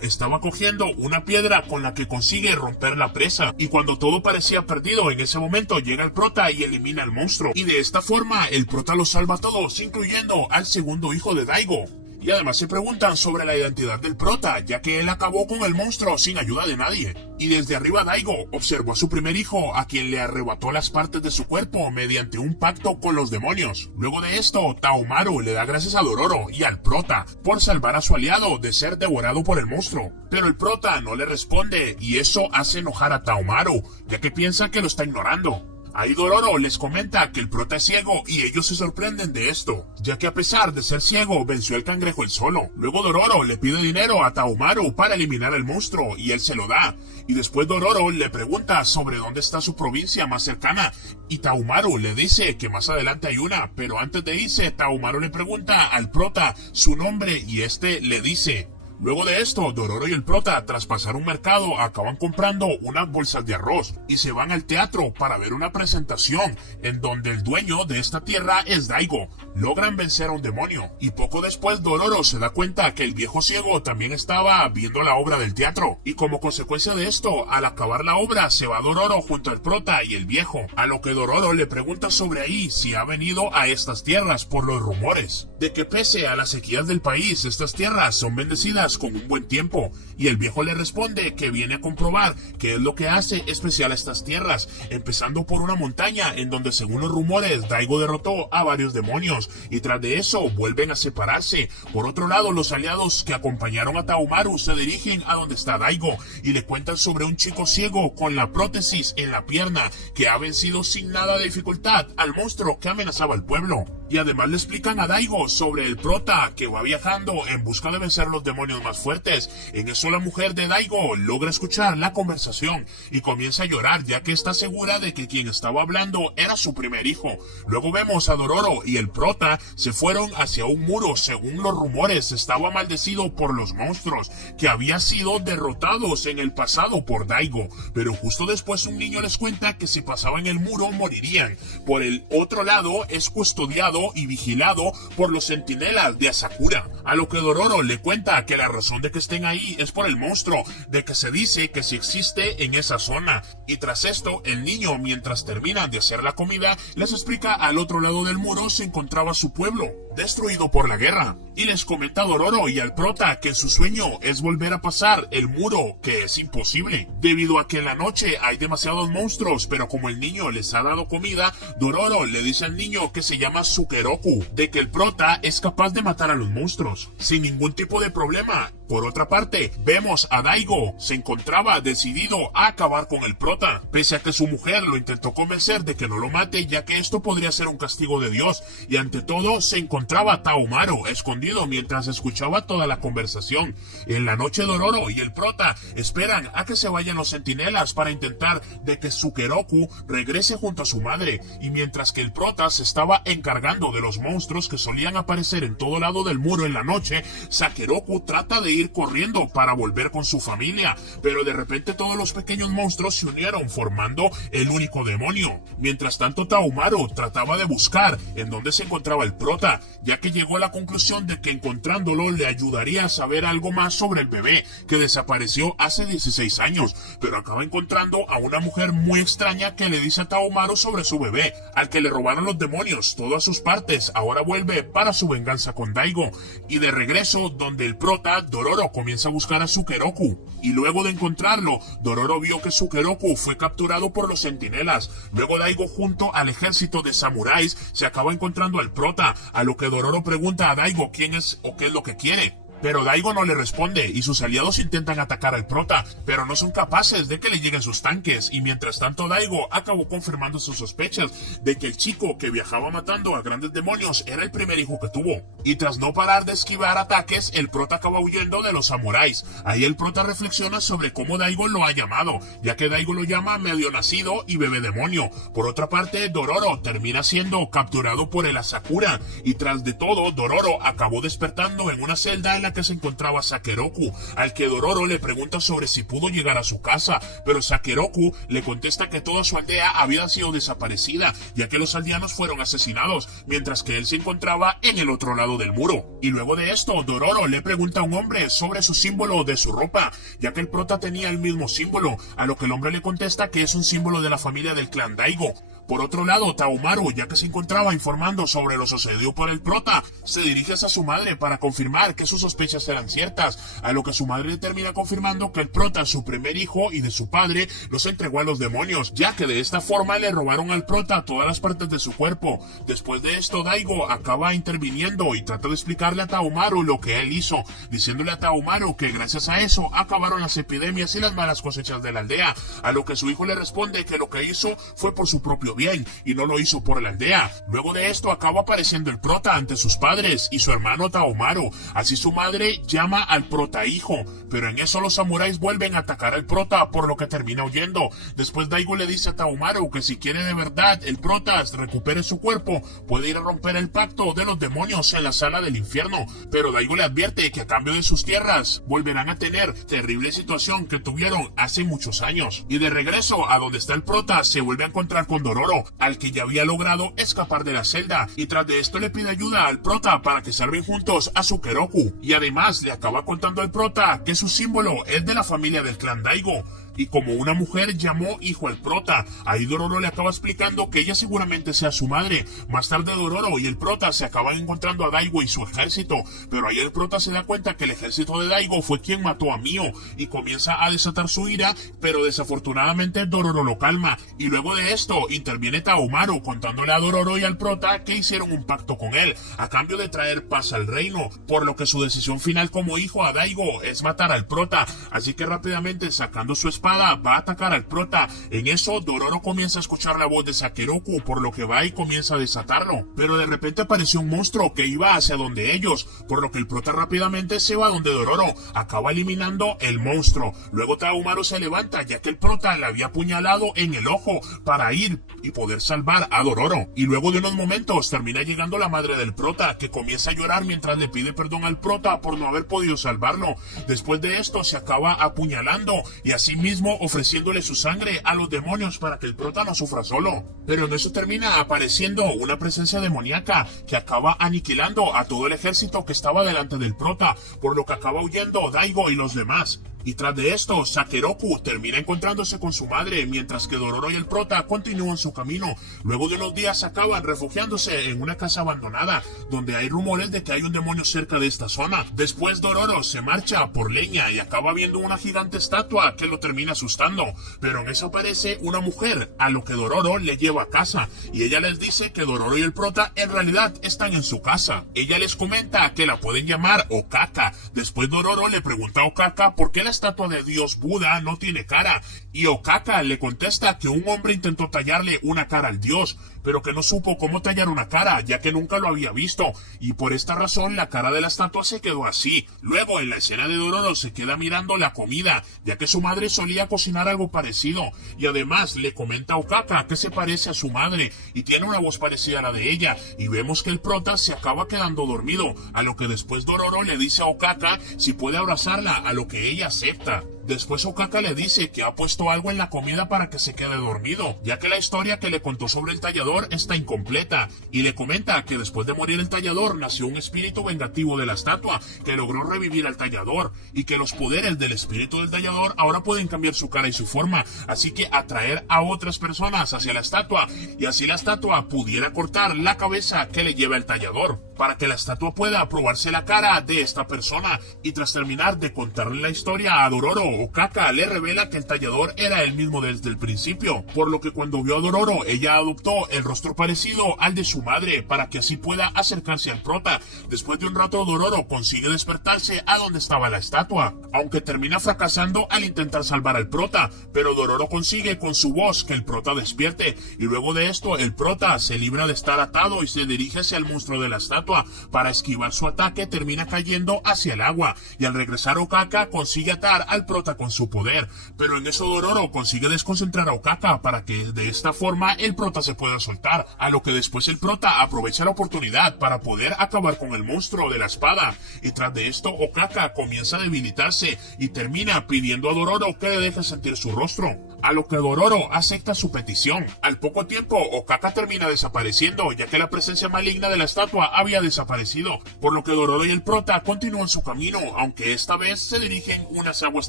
estaba cogiendo una piedra con la que consigue romper la presa, y cuando todo parecía perdido, en ese momento llega el prota y elimina al monstruo, y de esta forma el prota los salva a todos, incluyendo al segundo hijo de Daigo. Y además se preguntan sobre la identidad del prota, ya que él acabó con el monstruo sin ayuda de nadie. Y desde arriba Daigo observó a su primer hijo, a quien le arrebató las partes de su cuerpo mediante un pacto con los demonios. Luego de esto, Taomaru le da gracias a Dororo y al prota por salvar a su aliado de ser devorado por el monstruo. Pero el prota no le responde, y eso hace enojar a Taomaru, ya que piensa que lo está ignorando. Ahí Dororo les comenta que el prota es ciego y ellos se sorprenden de esto, ya que a pesar de ser ciego venció al cangrejo él solo. Luego Dororo le pide dinero a Taomaru para eliminar al monstruo y él se lo da. Y después Dororo le pregunta sobre dónde está su provincia más cercana y Taomaru le dice que más adelante hay una, pero antes de irse Taomaru le pregunta al prota su nombre y este le dice. Luego de esto, Dororo y el prota, tras pasar un mercado, acaban comprando unas bolsas de arroz y se van al teatro para ver una presentación en donde el dueño de esta tierra es Daigo. Logran vencer a un demonio y poco después Dororo se da cuenta que el viejo ciego también estaba viendo la obra del teatro, y como consecuencia de esto, al acabar la obra se va Dororo junto al prota y el viejo, a lo que Dororo le pregunta sobre ahí si ha venido a estas tierras por los rumores de que pese a las sequías del país, estas tierras son bendecidas con un buen tiempo, y el viejo le responde que viene a comprobar qué es lo que hace especial a estas tierras, empezando por una montaña en donde según los rumores Daigo derrotó a varios demonios y tras de eso vuelven a separarse. Por otro lado, los aliados que acompañaron a Taomaru se dirigen a donde está Daigo y le cuentan sobre un chico ciego con la prótesis en la pierna que ha vencido sin nada de dificultad al monstruo que amenazaba al pueblo. Y además le explican a Daigo sobre el prota que va viajando en busca de vencer los demonios más fuertes. En eso la mujer de Daigo logra escuchar la conversación y comienza a llorar, ya que está segura de que quien estaba hablando era su primer hijo. Luego vemos a Dororo y el prota se fueron hacia un muro. Según los rumores, estaba maldecido por los monstruos que había sido derrotados en el pasado por Daigo, pero justo después un niño les cuenta que si pasaban el muro morirían. Por el otro lado es custodiado y vigilado por los centinelas de Asakura, a lo que Dororo le cuenta que la razón de que estén ahí es por el monstruo, de que se dice que sí existe en esa zona. Y tras esto, el niño, mientras terminan de hacer la comida, les explica al otro lado del muro se encontraba su pueblo, destruido por la guerra. Y les comenta a Dororo y al prota que su sueño es volver a pasar el muro, que es imposible, debido a que en la noche hay demasiados monstruos, pero como el niño les ha dado comida, Dororo le dice al niño que se llama Sukeroku, de que el prota es capaz de matar a los monstruos, sin ningún tipo de problema. Por otra parte, vemos a Daigo, se encontraba decidido a acabar con el prota, pese a que su mujer lo intentó convencer de que no lo mate, ya que esto podría ser un castigo de Dios, y ante todo se encontraba Taomaru escondido mientras escuchaba toda la conversación. En la noche Dororo y el prota esperan a que se vayan los centinelas para intentar de que Sukeroku regrese junto a su madre, y mientras que el prota se estaba encargando de los monstruos que solían aparecer en todo lado del muro en la noche, Sakeroku trata de ir corriendo para volver con su familia, pero de repente todos los pequeños monstruos se unieron formando el único demonio. Mientras tanto Taomaru trataba de buscar en dónde se encontraba el prota, ya que llegó a la conclusión de que encontrándolo le ayudaría a saber algo más sobre el bebé que desapareció hace 16 años, pero acaba encontrando a una mujer muy extraña que le dice a Taomaru sobre su bebé, al que le robaron los demonios todas sus partes. Ahora vuelve para su venganza con Daigo, y de regreso donde el prota, Dororo comienza a buscar a Sukeroku, y luego de encontrarlo, Dororo vio que Sukeroku fue capturado por los centinelas. Luego Daigo junto al ejército de samuráis se acaba encontrando al prota, a lo que Dororo pregunta a Daigo quién es o qué es lo que quiere. Pero Daigo no le responde y sus aliados intentan atacar al prota, pero no son capaces de que le lleguen sus tanques, y mientras tanto Daigo acabó confirmando sus sospechas de que el chico que viajaba matando a grandes demonios era el primer hijo que tuvo. Y tras no parar de esquivar ataques, el prota acaba huyendo de los samuráis. Ahí el prota reflexiona sobre cómo Daigo lo ha llamado, ya que Daigo lo llama medio nacido y bebé demonio. Por otra parte, Dororo termina siendo capturado por el Asakura, y tras de todo, Dororo acabó despertando en una celda en la que se encontraba Sakeroku, al que Dororo le pregunta sobre si pudo llegar a su casa, pero Sakeroku le contesta que toda su aldea había sido desaparecida, ya que los aldeanos fueron asesinados, mientras que él se encontraba en el otro lado del muro. Y luego de esto, Dororo le pregunta a un hombre sobre su símbolo de su ropa, ya que el prota tenía el mismo símbolo, a lo que el hombre le contesta que es un símbolo de la familia del clan Daigo. Por otro lado, Taomaru, ya que se encontraba informando sobre lo sucedido por el prota, se dirige hacia su madre para confirmar que sus sospechas eran ciertas, a lo que su madre le termina confirmando que el prota, su primer hijo y de su padre, los entregó a los demonios, ya que de esta forma le robaron al prota todas las partes de su cuerpo. Después de esto, Daigo acaba interviniendo y trata de explicarle a Taomaru lo que él hizo, diciéndole a Taomaru que gracias a eso acabaron las epidemias y las malas cosechas de la aldea, a lo que su hijo le responde que lo que hizo fue por su propio bien y no lo hizo por la aldea. Luego de esto acaba apareciendo el prota ante sus padres y su hermano Taomaru, así su madre llama al prota hijo, pero en eso los samuráis vuelven a atacar al prota, por lo que termina huyendo. Después Daigo le dice a Taomaru que si quiere de verdad el prota recupere su cuerpo, puede ir a romper el pacto de los demonios en la sala del infierno, pero Daigo le advierte que a cambio de sus tierras volverán a tener terrible situación que tuvieron hace muchos años. Y de regreso a donde está el prota se vuelve a encontrar con Dororo, al que ya había logrado escapar de la celda, y tras de esto le pide ayuda al prota para que salven juntos a Sukeroku, y además le acaba contando al prota que su símbolo es de la familia del clan Daigo, y como una mujer llamó hijo al prota. Ahí Dororo le acaba explicando que ella seguramente sea su madre. Más tarde Dororo y el prota se acaban encontrando a Daigo y su ejército, pero ahí el prota se da cuenta que el ejército de Daigo fue quien mató a Mio, y comienza a desatar su ira, pero desafortunadamente Dororo lo calma, y luego de esto interviene Taomaru contándole a Dororo y al prota que hicieron un pacto con él, a cambio de traer paz al reino, por lo que su decisión final como hijo a Daigo es matar al prota, así que rápidamente sacando su espada va a atacar al prota. En eso Dororo comienza a escuchar la voz de Sakeroku, por lo que va y comienza a desatarlo, pero de repente apareció un monstruo que iba hacia donde ellos, por lo que el prota rápidamente se va donde Dororo, acaba eliminando el monstruo. Luego Taomaru se levanta, ya que el prota le había apuñalado en el ojo para ir y poder salvar a Dororo, y luego de unos momentos termina llegando la madre del prota, que comienza a llorar mientras le pide perdón al prota por no haber podido salvarlo. Después de esto se acaba apuñalando y asimismo ofreciéndole su sangre a los demonios para que el prota no sufra solo. Pero en eso termina apareciendo una presencia demoníaca que acaba aniquilando a todo el ejército que estaba delante del prota, por lo que acaba huyendo Daigo y los demás. Y tras de esto, Sakeroku termina encontrándose con su madre, mientras que Dororo y el prota continúan su camino. Luego de unos días acaban refugiándose en una casa abandonada, donde hay rumores de que hay un demonio cerca de esta zona. Después Dororo se marcha por leña y acaba viendo una gigante estatua que lo termina asustando, pero en eso aparece una mujer, a lo que Dororo le lleva a casa, y ella les dice que Dororo y el prota en realidad están en su casa. Ella les comenta que la pueden llamar Okaka. Después Dororo le pregunta a Okaka por qué la estatua de Dios Buda no tiene cara, y Okaka le contesta que un hombre intentó tallarle una cara al dios, pero que no supo cómo tallar una cara, ya que nunca lo había visto, y por esta razón la cara de la estatua se quedó así. Luego en la escena de Dororo se queda mirando la comida, ya que su madre solía cocinar algo parecido, y además le comenta a Okaka que se parece a su madre, y tiene una voz parecida a la de ella, y vemos que el prota se acaba quedando dormido, a lo que después Dororo le dice a Okaka si puede abrazarla, a lo que ella acepta. Después Okaka le dice que ha puesto algo en la comida para que se quede dormido, ya que la historia que le contó sobre el tallador está incompleta, y le comenta que después de morir el tallador nació un espíritu vengativo de la estatua que logró revivir al tallador, y que los poderes del espíritu del tallador ahora pueden cambiar su cara y su forma, así que atraer a otras personas hacia la estatua, y así la estatua pudiera cortar la cabeza que le lleva el tallador, para que la estatua pueda probarse la cara de esta persona. Y tras terminar de contarle la historia a Dororo, Okaka le revela que el tallador era el mismo desde el principio, por lo que cuando vio a Dororo, ella adoptó el rostro parecido al de su madre, para que así pueda acercarse al prota. Después de un rato, Dororo consigue despertarse a donde estaba la estatua, aunque termina fracasando al intentar salvar al prota, pero Dororo consigue con su voz que el prota despierte, y luego de esto el prota se libra de estar atado y se dirige hacia el monstruo de la estatua. Para esquivar su ataque termina cayendo hacia el agua, y al regresar Okaka consigue atar al prota con su poder, pero en eso Dororo consigue desconcentrar a Okaka para que de esta forma el prota se pueda soltar, a lo que después el prota aprovecha la oportunidad para poder acabar con el monstruo de la espada, y tras de esto Okaka comienza a debilitarse y termina pidiendo a Dororo que le deje sentir su rostro, a lo que Dororo acepta su petición. Al poco tiempo Okaka termina desapareciendo, ya que la presencia maligna de la estatua había desaparecido, por lo que Dororo y el prota continúan su camino, aunque esta vez se dirigen a unas aguas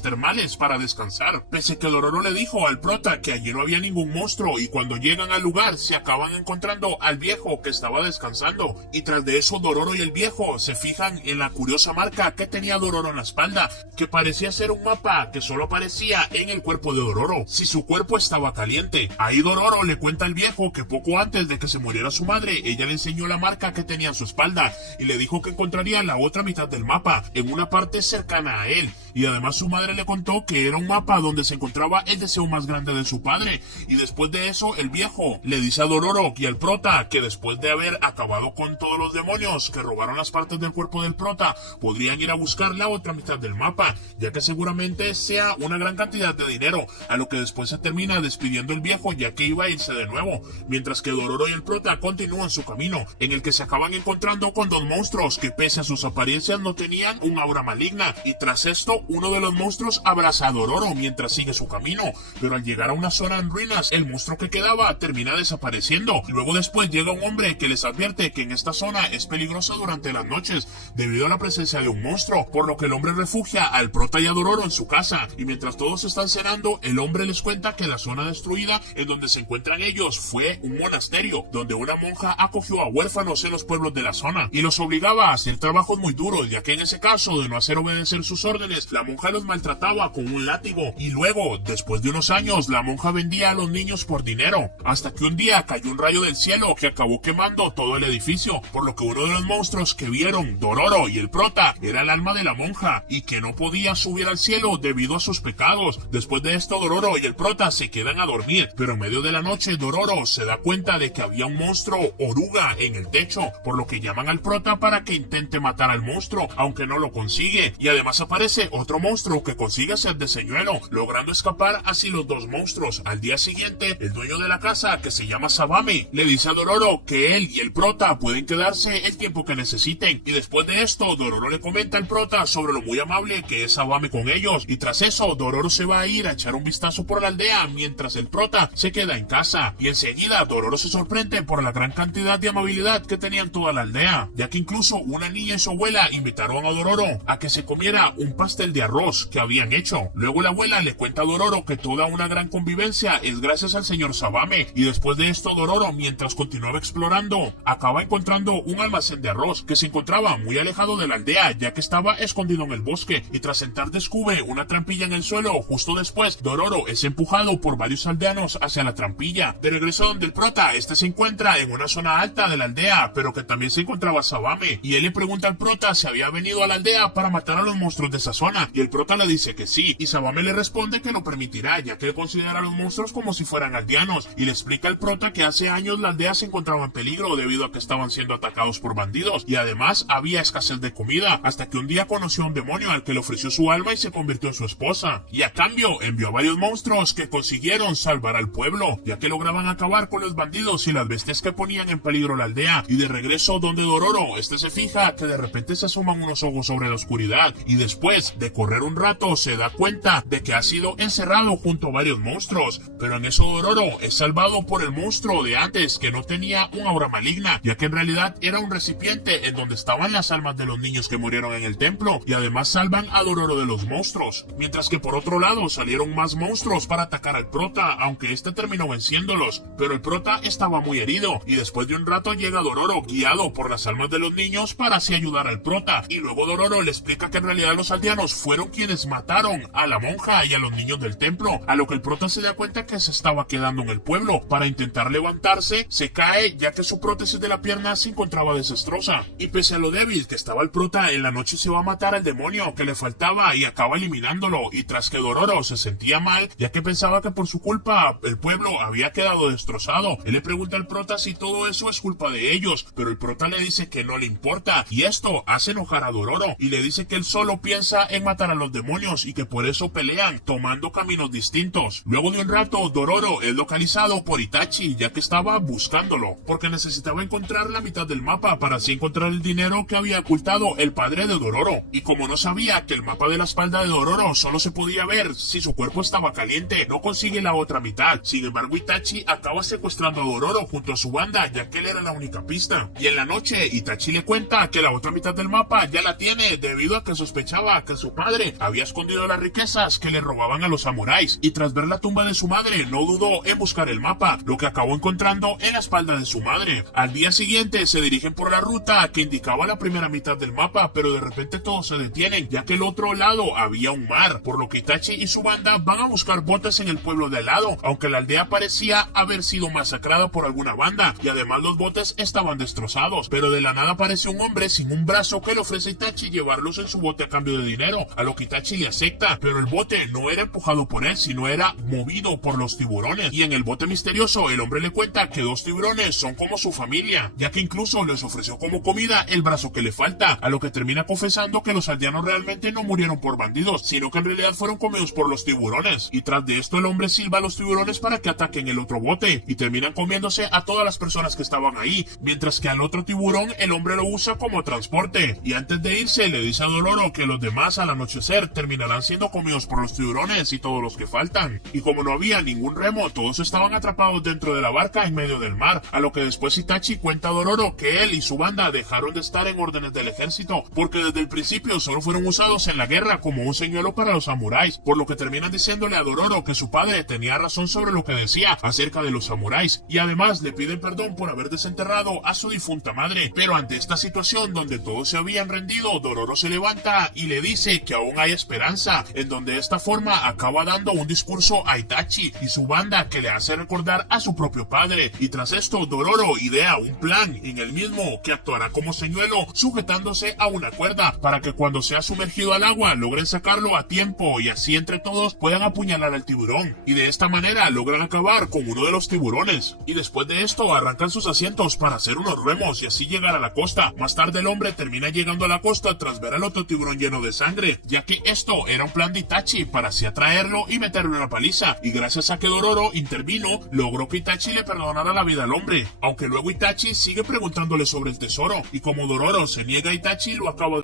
termales para descansar, pese que Dororo le dijo al prota que allí no había ningún monstruo, y cuando llegan al lugar se acaban encontrando al viejo que estaba descansando, y tras de eso Dororo y el viejo se fijan en la curiosa marca que tenía Dororo en la espalda, que parecía ser un mapa que solo aparecía en el cuerpo de Dororo si su cuerpo estaba caliente. Ahí Dororo le cuenta al viejo que poco antes de que se muriera su madre, ella le enseñó la marca que tenía en su espalda, y le dijo que encontraría la otra mitad del mapa en una parte cercana a él, y además su madre le contó que era un mapa donde se encontraba el deseo más grande de su padre. Y después de eso el viejo le dice a Dororo y al prota que después de haber acabado con todos los demonios que robaron las partes del cuerpo del prota, podrían ir a buscar la otra mitad del mapa, ya que seguramente sea una gran cantidad de dinero, a lo que después se termina despidiendo el viejo, ya que iba a irse de nuevo, mientras que Dororo y el prota continúan su camino, en el que se acaban encontrando con dos monstruos que pese a sus apariencias no tenían un aura maligna, y tras esto uno de los monstruos abraza a Dororo mientras sigue su camino, pero al llegar a una zona en ruinas el monstruo que quedaba termina desapareciendo. Luego después llega un hombre que les advierte que en esta zona es peligrosa durante las noches debido a la presencia de un monstruo, por lo que el hombre refugia al prota y a Dororo en su casa, y mientras todos están cenando el hombre les cuenta que la zona destruida en donde se encuentran ellos fue un monasterio donde una monja acogió a huérfanos en los pueblos de la zona y los obligaba a hacer trabajos muy duros, ya que en ese caso de no hacer obedecer sus órdenes la monja los maltrataba con un látigo, y luego después de unos años la monja vendía a los niños por dinero, hasta que un día cayó un rayo del cielo que acabó quemando todo el edificio, por lo que uno de los monstruos que vieron Dororo y el prota era el alma de la monja y que no podía subir al cielo debido a sus pecados. Después de esto Dororo y el prota se quedan a dormir, pero en medio de la noche Dororo se da cuenta de que había un monstruo oruga en el techo, por lo que llaman al prota para que intente matar al monstruo, aunque no lo consigue, y además aparece otro monstruo que consigue hacer de señuelo, logrando escapar así los dos monstruos. Al día siguiente, el dueño de la casa, que se llama Sabame, le dice a Dororo que él y el prota pueden quedarse el tiempo que necesiten, y después de esto Dororo le comenta al prota sobre lo muy amable que es Sabame con ellos, y tras eso Dororo se va a ir a echar un vistazo por la aldea mientras el prota se queda en casa, y enseguida Dororo se sorprende por la gran cantidad de amabilidad que tenían toda la aldea, ya que incluso una niña y su abuela invitaron a Dororo a que se comiera un pastel pastel de arroz que habían hecho. Luego la abuela le cuenta a Dororo que toda una gran convivencia es gracias al señor Sabame, y después de esto Dororo, mientras continuaba explorando, acaba encontrando un almacén de arroz que se encontraba muy alejado de la aldea, ya que estaba escondido en el bosque, y tras entrar descubre una trampilla en el suelo. Justo después, Dororo es empujado por varios aldeanos hacia la trampilla. De regreso donde el prota, este se encuentra en una zona alta de la aldea, pero que también se encontraba Sabame, y él le pregunta al prota si había venido a la aldea para matar a los monstruos de esa zona, y el prota le dice que sí, y Sabame le responde que lo permitirá, ya que él considera a los monstruos como si fueran aldeanos, y le explica al prota que hace años la aldea se encontraba en peligro debido a que estaban siendo atacados por bandidos, y además había escasez de comida, hasta que un día conoció a un demonio al que le ofreció su alma y se convirtió en su esposa, y a cambio envió a varios monstruos que consiguieron salvar al pueblo, ya que lograban acabar con los bandidos y las bestias que ponían en peligro la aldea. Y de regreso donde Dororo, este se fija que de repente se asoman unos ojos sobre la oscuridad, y después de correr un rato se da cuenta de que ha sido encerrado junto a varios monstruos, pero en eso Dororo es salvado por el monstruo de antes, que no tenía un aura maligna, ya que en realidad era un recipiente en donde estaban las almas de los niños que murieron en el templo, y además salvan a Dororo de los monstruos, mientras que por otro lado salieron más monstruos para atacar al prota, aunque este terminó venciéndolos, pero el prota estaba muy herido, y después de un rato llega Dororo guiado por las almas de los niños para así ayudar al prota, y luego Dororo le explica que en realidad los aldeanos fueron quienes mataron a la monja y a los niños del templo, a lo que el prota se da cuenta que se estaba quedando en el pueblo. Para intentar levantarse, se cae ya que su prótesis de la pierna se encontraba desastrosa, y pese a lo débil que estaba el prota, en la noche se va a matar al demonio que le faltaba y acaba eliminándolo, y tras que Dororo se sentía mal, ya que pensaba que por su culpa el pueblo había quedado destrozado, él le pregunta al prota si todo eso es culpa de ellos, pero el prota le dice que no le importa, y esto hace enojar a Dororo, y le dice que él solo piensa en matar a los demonios y que por eso pelean, tomando caminos distintos. Luego de un rato, Dororo es localizado por Itachi, ya que estaba buscándolo, porque necesitaba encontrar la mitad del mapa para así encontrar el dinero que había ocultado el padre de Dororo, y como no sabía que el mapa de la espalda de Dororo solo se podía ver si su cuerpo estaba caliente, no consigue la otra mitad. Sin embargo, Itachi acaba secuestrando a Dororo junto a su banda, ya que él era la única pista, y en la noche Itachi le cuenta que la otra mitad del mapa ya la tiene debido a que sospechaba que su padre había escondido las riquezas que le robaban a los samuráis, y tras ver la tumba de su madre no dudó en buscar el mapa, lo que acabó encontrando en la espalda de su madre. Al día siguiente se dirigen por la ruta que indicaba la primera mitad del mapa, pero de repente todos se detienen, ya que al otro lado había un mar, por lo que Itachi y su banda van a buscar botes en el pueblo de al lado, aunque la aldea parecía haber sido masacrada por alguna banda, y además los botes estaban destrozados, pero de la nada aparece un hombre sin un brazo que le ofrece a Itachi llevarlos en su bote a cambio de dinero, a lo que Itachi le acepta, pero el bote no era empujado por él, sino era movido por los tiburones, y en el bote misterioso el hombre le cuenta que 2 tiburones son como su familia, ya que incluso les ofreció como comida el brazo que le falta, a lo que termina confesando que los aldeanos realmente no murieron por bandidos, sino que en realidad fueron comidos por los tiburones, y tras de esto el hombre silba a los tiburones para que ataquen el otro bote, y terminan comiéndose a todas las personas que estaban ahí, mientras que al otro tiburón el hombre lo usa como transporte, y antes de irse le dice a Dororo que los demás al anochecer terminarán siendo comidos por los tiburones y todos los que faltan, y como no había ningún remo, todos estaban atrapados dentro de la barca en medio del mar, a lo que después Itachi cuenta a Dororo que él y su banda dejaron de estar en órdenes del ejército, porque desde el principio solo fueron usados en la guerra como un señuelo para los samuráis, por lo que terminan diciéndole a Dororo que su padre tenía razón sobre lo que decía acerca de los samuráis, y además le piden perdón por haber desenterrado a su difunta madre. Pero ante esta situación donde todos se habían rendido, Dororo se levanta y le dice que aún hay esperanza, en donde de esta forma acaba dando un discurso a Itachi y su banda que le hace recordar a su propio padre, y tras esto Dororo idea un plan en el mismo que actuará como señuelo sujetándose a una cuerda para que cuando sea sumergido al agua logren sacarlo a tiempo y así entre todos puedan apuñalar al tiburón, y de esta manera logran acabar con uno de los tiburones, y después de esto arrancan sus asientos para hacer unos remos y así llegar a la costa. Más tarde el hombre termina llegando a la costa tras ver al otro tiburón lleno de sangre, ya que esto era un plan de Itachi para así atraerlo y meterle una paliza, y gracias a que Dororo intervino logró que Itachi le perdonara la vida al hombre, aunque luego Itachi sigue preguntándole sobre el tesoro, y como Dororo se niega, Itachi lo acaba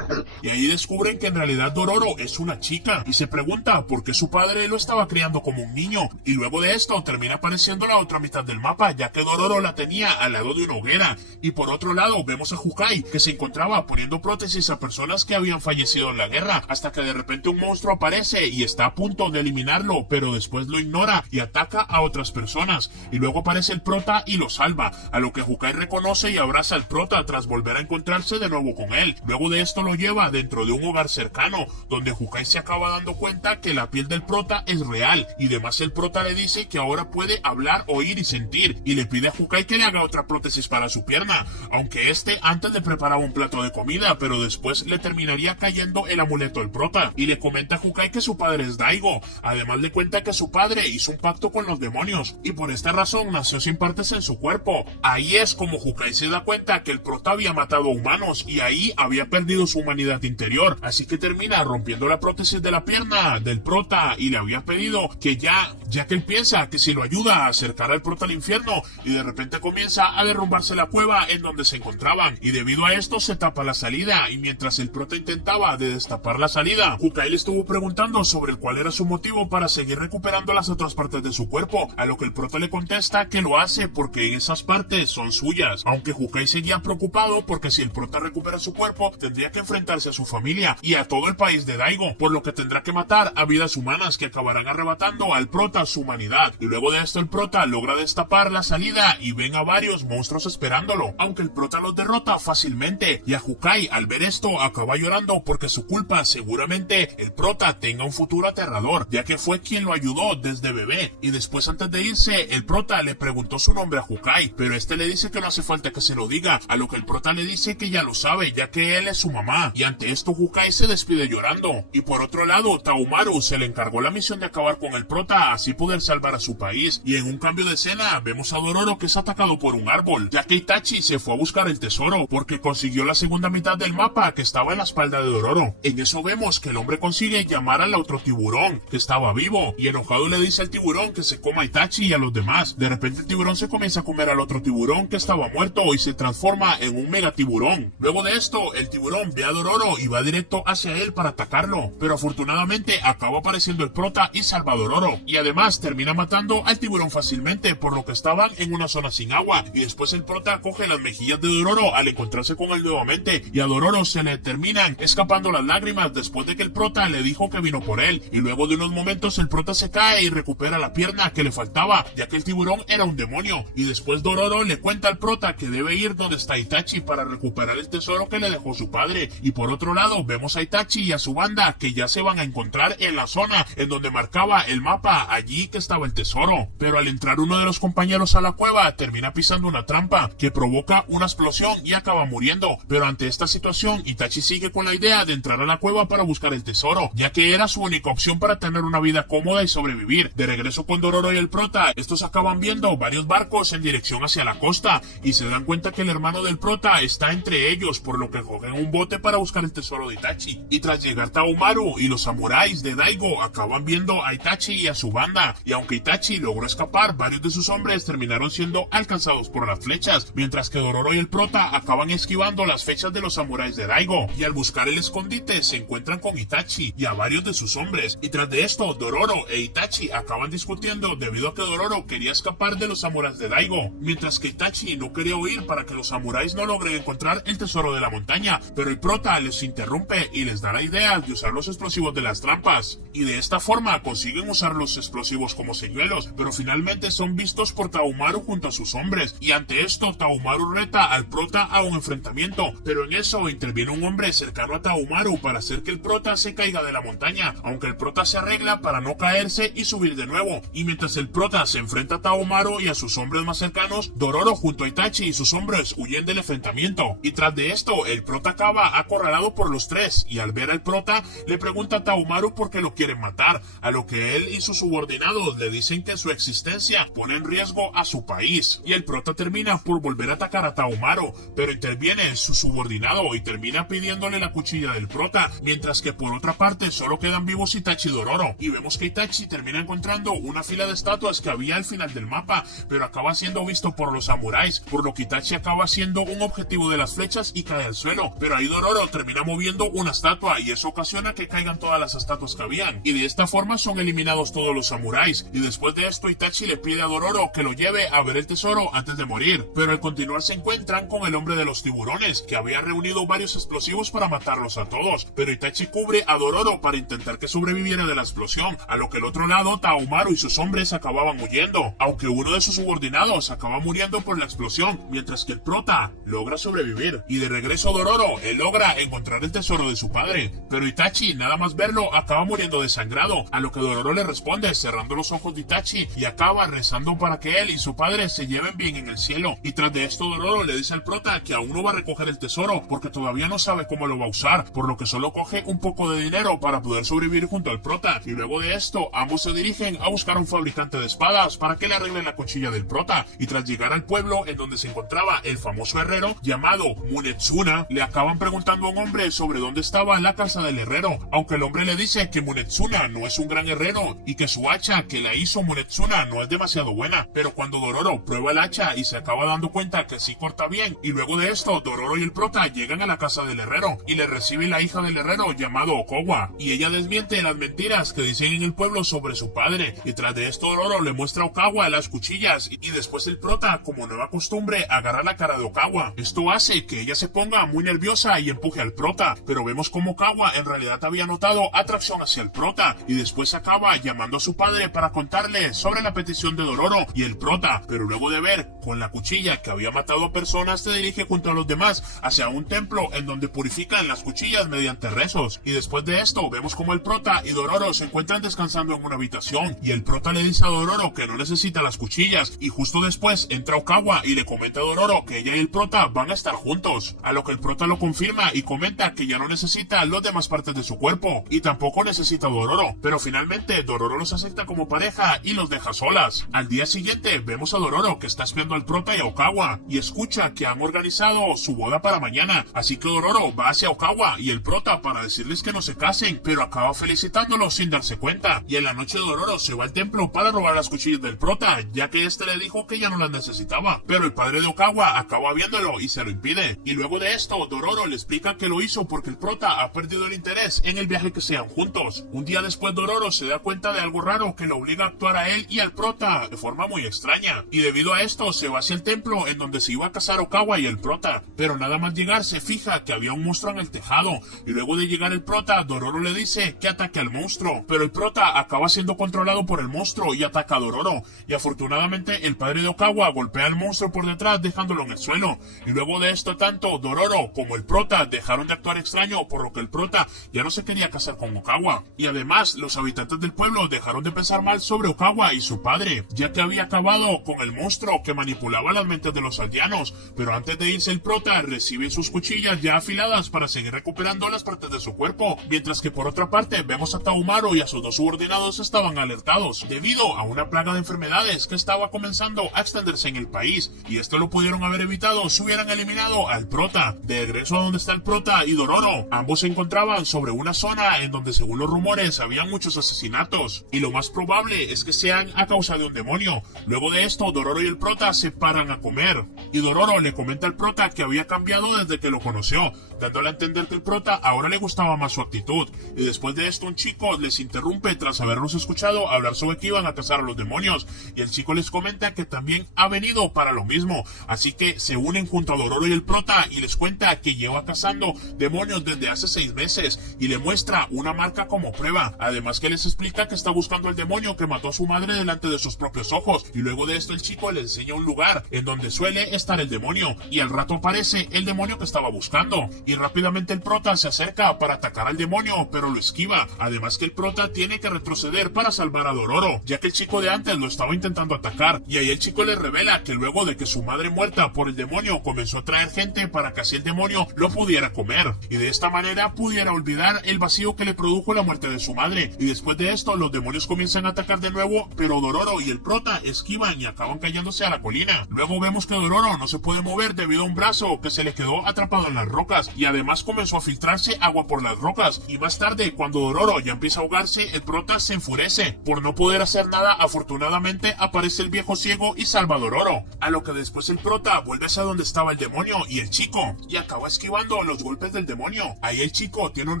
y ahí descubren que en realidad Dororo es una chica, y se pregunta por qué su padre lo estaba criando como un niño, y luego de esto termina apareciendo la otra mitad del mapa, ya que Dororo la tenía al lado de una hoguera, y por otro lado vemos a Hukai que se encontraba poniendo prótesis a personas que habían fallecido en la guerra. tierra, hasta que de repente un monstruo aparece y está a punto de eliminarlo, pero después lo ignora y ataca a otras personas, y luego aparece el prota y lo salva, a lo que Hukai reconoce y abraza al prota tras volver a encontrarse de nuevo con él. Luego de esto lo lleva dentro de un hogar cercano, donde Hukai se acaba dando cuenta que la piel del prota es real, y además el prota le dice que ahora puede hablar, oír y sentir, y le pide a Hukai que le haga otra prótesis para su pierna, aunque este antes le preparaba un plato de comida, pero después le terminaría cayendo el amuleto del prota, y le comenta a Hukai que su padre es Daigo. Además le cuenta que su padre hizo un pacto con los demonios, y por esta razón nació sin partes en su cuerpo. Ahí es como Hukai se da cuenta que el prota había matado a humanos, y ahí había perdido su humanidad interior, así que termina rompiendo la prótesis de la pierna del prota, y le había pedido que ya que él piensa que si lo ayuda a acercar al prota al infierno, y de repente comienza a derrumbarse la cueva en donde se encontraban, y debido a esto se tapa la salida, y mientras el prota intentaba de destapar la salida, Hukai le estuvo preguntando sobre cuál era su motivo para seguir recuperando las otras partes de su cuerpo, a lo que el prota le contesta que lo hace porque esas partes son suyas, aunque Hukai seguía preocupado porque si el prota recupera su cuerpo tendría que enfrentarse a su familia y a todo el país de Daigo, por lo que tendrá que matar a vidas humanas que acabarán arrebatando al prota su humanidad, y luego de esto el prota logra destapar la salida y ven a varios monstruos esperándolo, aunque el prota los derrota fácilmente, y a Hukai al ver esto acaba llorando porque su culpa seguramente el prota tenga un futuro aterrador, ya que fue quien lo ayudó desde bebé, y después antes de irse el prota le preguntó su nombre a Hukai, pero este le dice que no hace falta que se lo diga, a lo que el prota le dice que ya lo sabe, ya que él es su mamá, y ante esto Hukai se despide llorando. Y por otro lado, Taumaru se le encargó la misión de acabar con el prota, así poder salvar a su país, y en un cambio de escena vemos a Dororo que es atacado por un árbol, ya que Itachi se fue a buscar el tesoro, porque consiguió la segunda mitad del mapa que estaba en la espalda de Dororo. En eso vemos que el hombre consigue llamar al otro tiburón, que estaba vivo, y enojado le dice al tiburón que se coma a Itachi y a los demás. De repente el tiburón se comienza a comer al otro tiburón que estaba muerto y se transforma en un mega tiburón. Luego de esto, el tiburón ve a Dororo y va directo hacia él para atacarlo, pero afortunadamente acaba apareciendo el prota y salva a Dororo, y además termina matando al tiburón fácilmente, por lo que estaban en una zona sin agua, y después el prota coge las mejillas de Dororo al encontrarse con él nuevamente, y a Dororo se le terminan escapando las lágrimas después de que el prota le dijo que vino por él, y luego de unos momentos el prota se cae y recupera la pierna que le faltaba, ya que el tiburón era un demonio, y después Dororo le cuenta al prota que debe ir donde está Itachi para recuperar el tesoro que le dejó su padre, y por otro lado vemos a Itachi y a su banda que ya se van a encontrar en la zona en donde marcaba el mapa, allí que estaba el tesoro, pero al entrar uno de los compañeros a la cueva termina pisando una trampa que provoca una explosión y acaba muriendo, pero ante esta situación Itachi sigue con la idea de entrar a la cueva para buscar el tesoro, ya que era su única opción para tener una vida cómoda y sobrevivir. De regreso con Dororo y el prota, estos acaban viendo varios barcos en dirección hacia la costa y se dan cuenta que el hermano del prota está entre ellos, por lo que cogen un bote para buscar el tesoro de Itachi, y tras llegar Taumaru y los samuráis de Daigo acaban viendo a Itachi y a su banda, y aunque Itachi logró escapar, varios de sus hombres terminaron siendo alcanzados por las flechas, mientras que Dororo y el prota acaban esquivando las flechas de los samuráis de Daigo, y al buscar el escondite se encuentran con Itachi y a varios de sus hombres, y tras de esto Dororo e Itachi acaban discutiendo debido a que Dororo quería escapar de los samuráis de Daigo, mientras que Itachi no quería huir para que los samuráis no logren encontrar el tesoro de la montaña, pero el prota les interrumpe y les da la idea de usar los explosivos de las trampas, y de esta forma consiguen usar los explosivos como señuelos, pero finalmente son vistos por Taumaru junto a sus hombres, y ante esto Taumaru reta al prota a un enfrentamiento, pero en eso interviene un hombre cercano a Taumaru para hacer que el prota se caiga de la montaña, aunque el prota se arregla para no caerse y subir de nuevo, y mientras el prota se enfrenta a Taumaru y a sus hombres más cercanos, Dororo junto a Itachi y sus hombres huyen del enfrentamiento, y tras de esto el prota acaba acorralado por los tres, y al ver al prota le pregunta a Taumaru por qué lo quieren matar, a lo que él y sus subordinados le dicen que su existencia pone en riesgo a su país, y el prota termina por volver a atacar a Taumaru, pero interviene su subordinado y termina pidiéndole la cuchilla del prota, mientras que por otra parte solo quedan vivos Itachi y Dororo, y vemos que Itachi termina encontrando una fila de estatuas que había al final del mapa, pero acaba siendo visto por los samuráis, por lo que Itachi acaba siendo un objetivo de las flechas y cae al suelo, pero ahí Dororo termina moviendo una estatua y eso ocasiona que caigan todas las estatuas que habían, y de esta forma son eliminados todos los samuráis, y después de esto Itachi le pide a Dororo que lo lleve a ver el tesoro antes de morir, pero al continuar se encuentran con el hombre de los tiburones, que había reunido varios explosivos para matarlos a todos, pero Itachi cubre a Dororo para intentar que sobreviviera de la explosión, a lo que el otro lado Taomaru y sus hombres acababan huyendo, aunque uno de sus subordinados acaba muriendo por la explosión, mientras que el prota logra sobrevivir. Y de regreso a Dororo, él logra encontrar el tesoro de su padre, pero Itachi, nada más verlo, acaba muriendo desangrado, a lo que Dororo le responde cerrando los ojos de Itachi y acaba rezando para que él y su padre se lleven bien en el cielo. Y tras de esto Dororo le dice al prota que aún no va a recoger el tesoro porque todavía no sabe cómo lo va a usar, por lo que solo coge un poco de dinero para poder sobrevivir junto al prota. Y luego de esto ambos se dirigen a buscar a un fabricante de espadas para que le arregle la cuchilla del prota, y tras llegar al pueblo en donde se encontraba el famoso herrero llamado Munetsuna, le acaban preguntando a un hombre sobre dónde estaba la casa del herrero, aunque el hombre le dice que Munetsuna no es un gran herrero y que su hacha que la hizo Munetsuna no es demasiado buena. Pero cuando Dororo prueba el hacha y se acaba dando cuenta que sí corta bien, y luego de esto Dororo y el prota llegan a la casa del herrero y le recibe la hija del herrero llamado Okowa, y ella desmiente las mentiras que dicen en el pueblo sobre su padre, y tras de esto Dororo le muestra a Okowa las cuchillas y después el prota, como nueva costumbre, agarra la cara de Okowa. Esto hace que ella se ponga muy nerviosa y empuje al prota, pero vemos como Okowa en realidad había notado atracción hacia el prota, y después acaba llamando a su padre para contarle sobre la petición de Dororo y el prota, pero luego de ver con la cuchilla que había matado a personas se dirige junto a los demás hacia un templo en donde purifican las cuchillas mediante rezos. Y después de esto vemos como el prota y Dororo se encuentran descansando en una habitación, y el prota le dice a Dororo que no necesita las cuchillas, y justo después entra Okowa y le comenta a Dororo que ella y el prota van a estar juntos, a lo que el prota lo confirma y comenta que ya no necesita las demás partes de su cuerpo y tampoco necesita a Dororo, pero finalmente Dororo los acepta como pareja y los deja solas. Al día siguiente vemos a Dororo que está espiando al prota y a Okowa y escucha que han organizado su boda para mañana, así que Dororo va hacia Okowa y el prota para decirles que no se casen, pero acaba felicitándolos sin darse cuenta. Y en la noche Dororo se va al templo para robar las cuchillas del prota, ya que este le dijo que ya no las necesitaba, pero el padre de Okowa acaba viéndolo y se lo impide. Y luego de esto Dororo le explica que lo hizo porque el prota ha perdido el interés en el viaje que sean juntos. Un día después Dororo se da cuenta de algo raro que lo obliga a actuar a él y al prota de forma muy extraña, y debido a esto se va hacia el templo en donde se iba a casar Okowa y el prota, pero nada más llegar se fija que había un monstruo en el tejado, y luego de llegar el prota, Dororo le dice que ataque al monstruo, pero el prota acaba siendo controlado por el monstruo y ataca a Dororo, y afortunadamente el padre de Okowa golpea al monstruo por detrás dejándolo en el suelo. Y luego de esto tanto Dororo como el prota dejaron de actuar extraño, por lo que el prota ya no se quería casar con Okowa, y además los habitantes del pueblo dejaron de pensar mal sobre Okowa y su padre, ya que había acabado con el monstruo que manipulaba las mentes de los aldeanos. Pero antes de irse el prota recibe sus cuchillas ya afiladas para seguir recuperando las partes de su cuerpo, mientras que por otra parte vemos a Taomaru y a sus dos subordinados estaban alertados debido a una plaga de enfermedades que estaba comenzando a extenderse en el país, y esto lo pudieron haber evitado si hubieran eliminado al prota. De regreso a donde está el prota y Dororo, ambos se encontraban sobre una zona en donde según los rumores había muchos asesinatos, y lo más probable es que sean a causa de un demonio. Luego de esto Dororo y el prota se paran a comer, y Dororo le comenta al prota que había cambiado desde que lo conoció, dándole a entender que el prota ahora le gustaba más su actitud. Y después de esto un chico les interrumpe tras haberlos escuchado hablar sobre que iban a cazar a los demonios, y el chico les comenta que también ha venido para lo mismo, así que se unen junto a Dororo y el prota y les cuenta que lleva cazando demonios desde hace 6 meses y le muestra una marca como prueba, además que les explica que está buscando al demonio que mató a su madre delante de sus propios ojos. Y luego de esto el chico le enseña un lugar en donde suele estar el demonio, y al rato aparece el demonio que estaba buscando, y rápidamente el prota se acerca para atacar al demonio, pero lo esquiva, además que el prota tiene que retroceder para salvar a Dororo, ya que el chico de antes lo estaba intentando atacar, y ahí el chico le revela que luego de que su madre muerta por el demonio comenzó a traer gente para que así el demonio lo pudiera comer, y de esta manera pudiera olvidar el vacío que le produjo la muerte de su madre. Y después de esto los demonios comienzan a atacar de nuevo, pero Dororo y el prota esquivan y acaban cayéndose a la colina. Luego vemos que Dororo no se puede mover debido a un brazo que se le quedó atrapado en las rocas, y además comenzó a filtrarse agua por las rocas. Y más tarde, cuando Dororo ya empieza a ahogarse, el prota se enfurece. Por no poder hacer nada, afortunadamente aparece el viejo ciego y salva a Dororo, a lo que después el prota vuelve hacia donde estaba el demonio y el chico, y acaba esquivando los golpes del demonio. Ahí el chico tiene un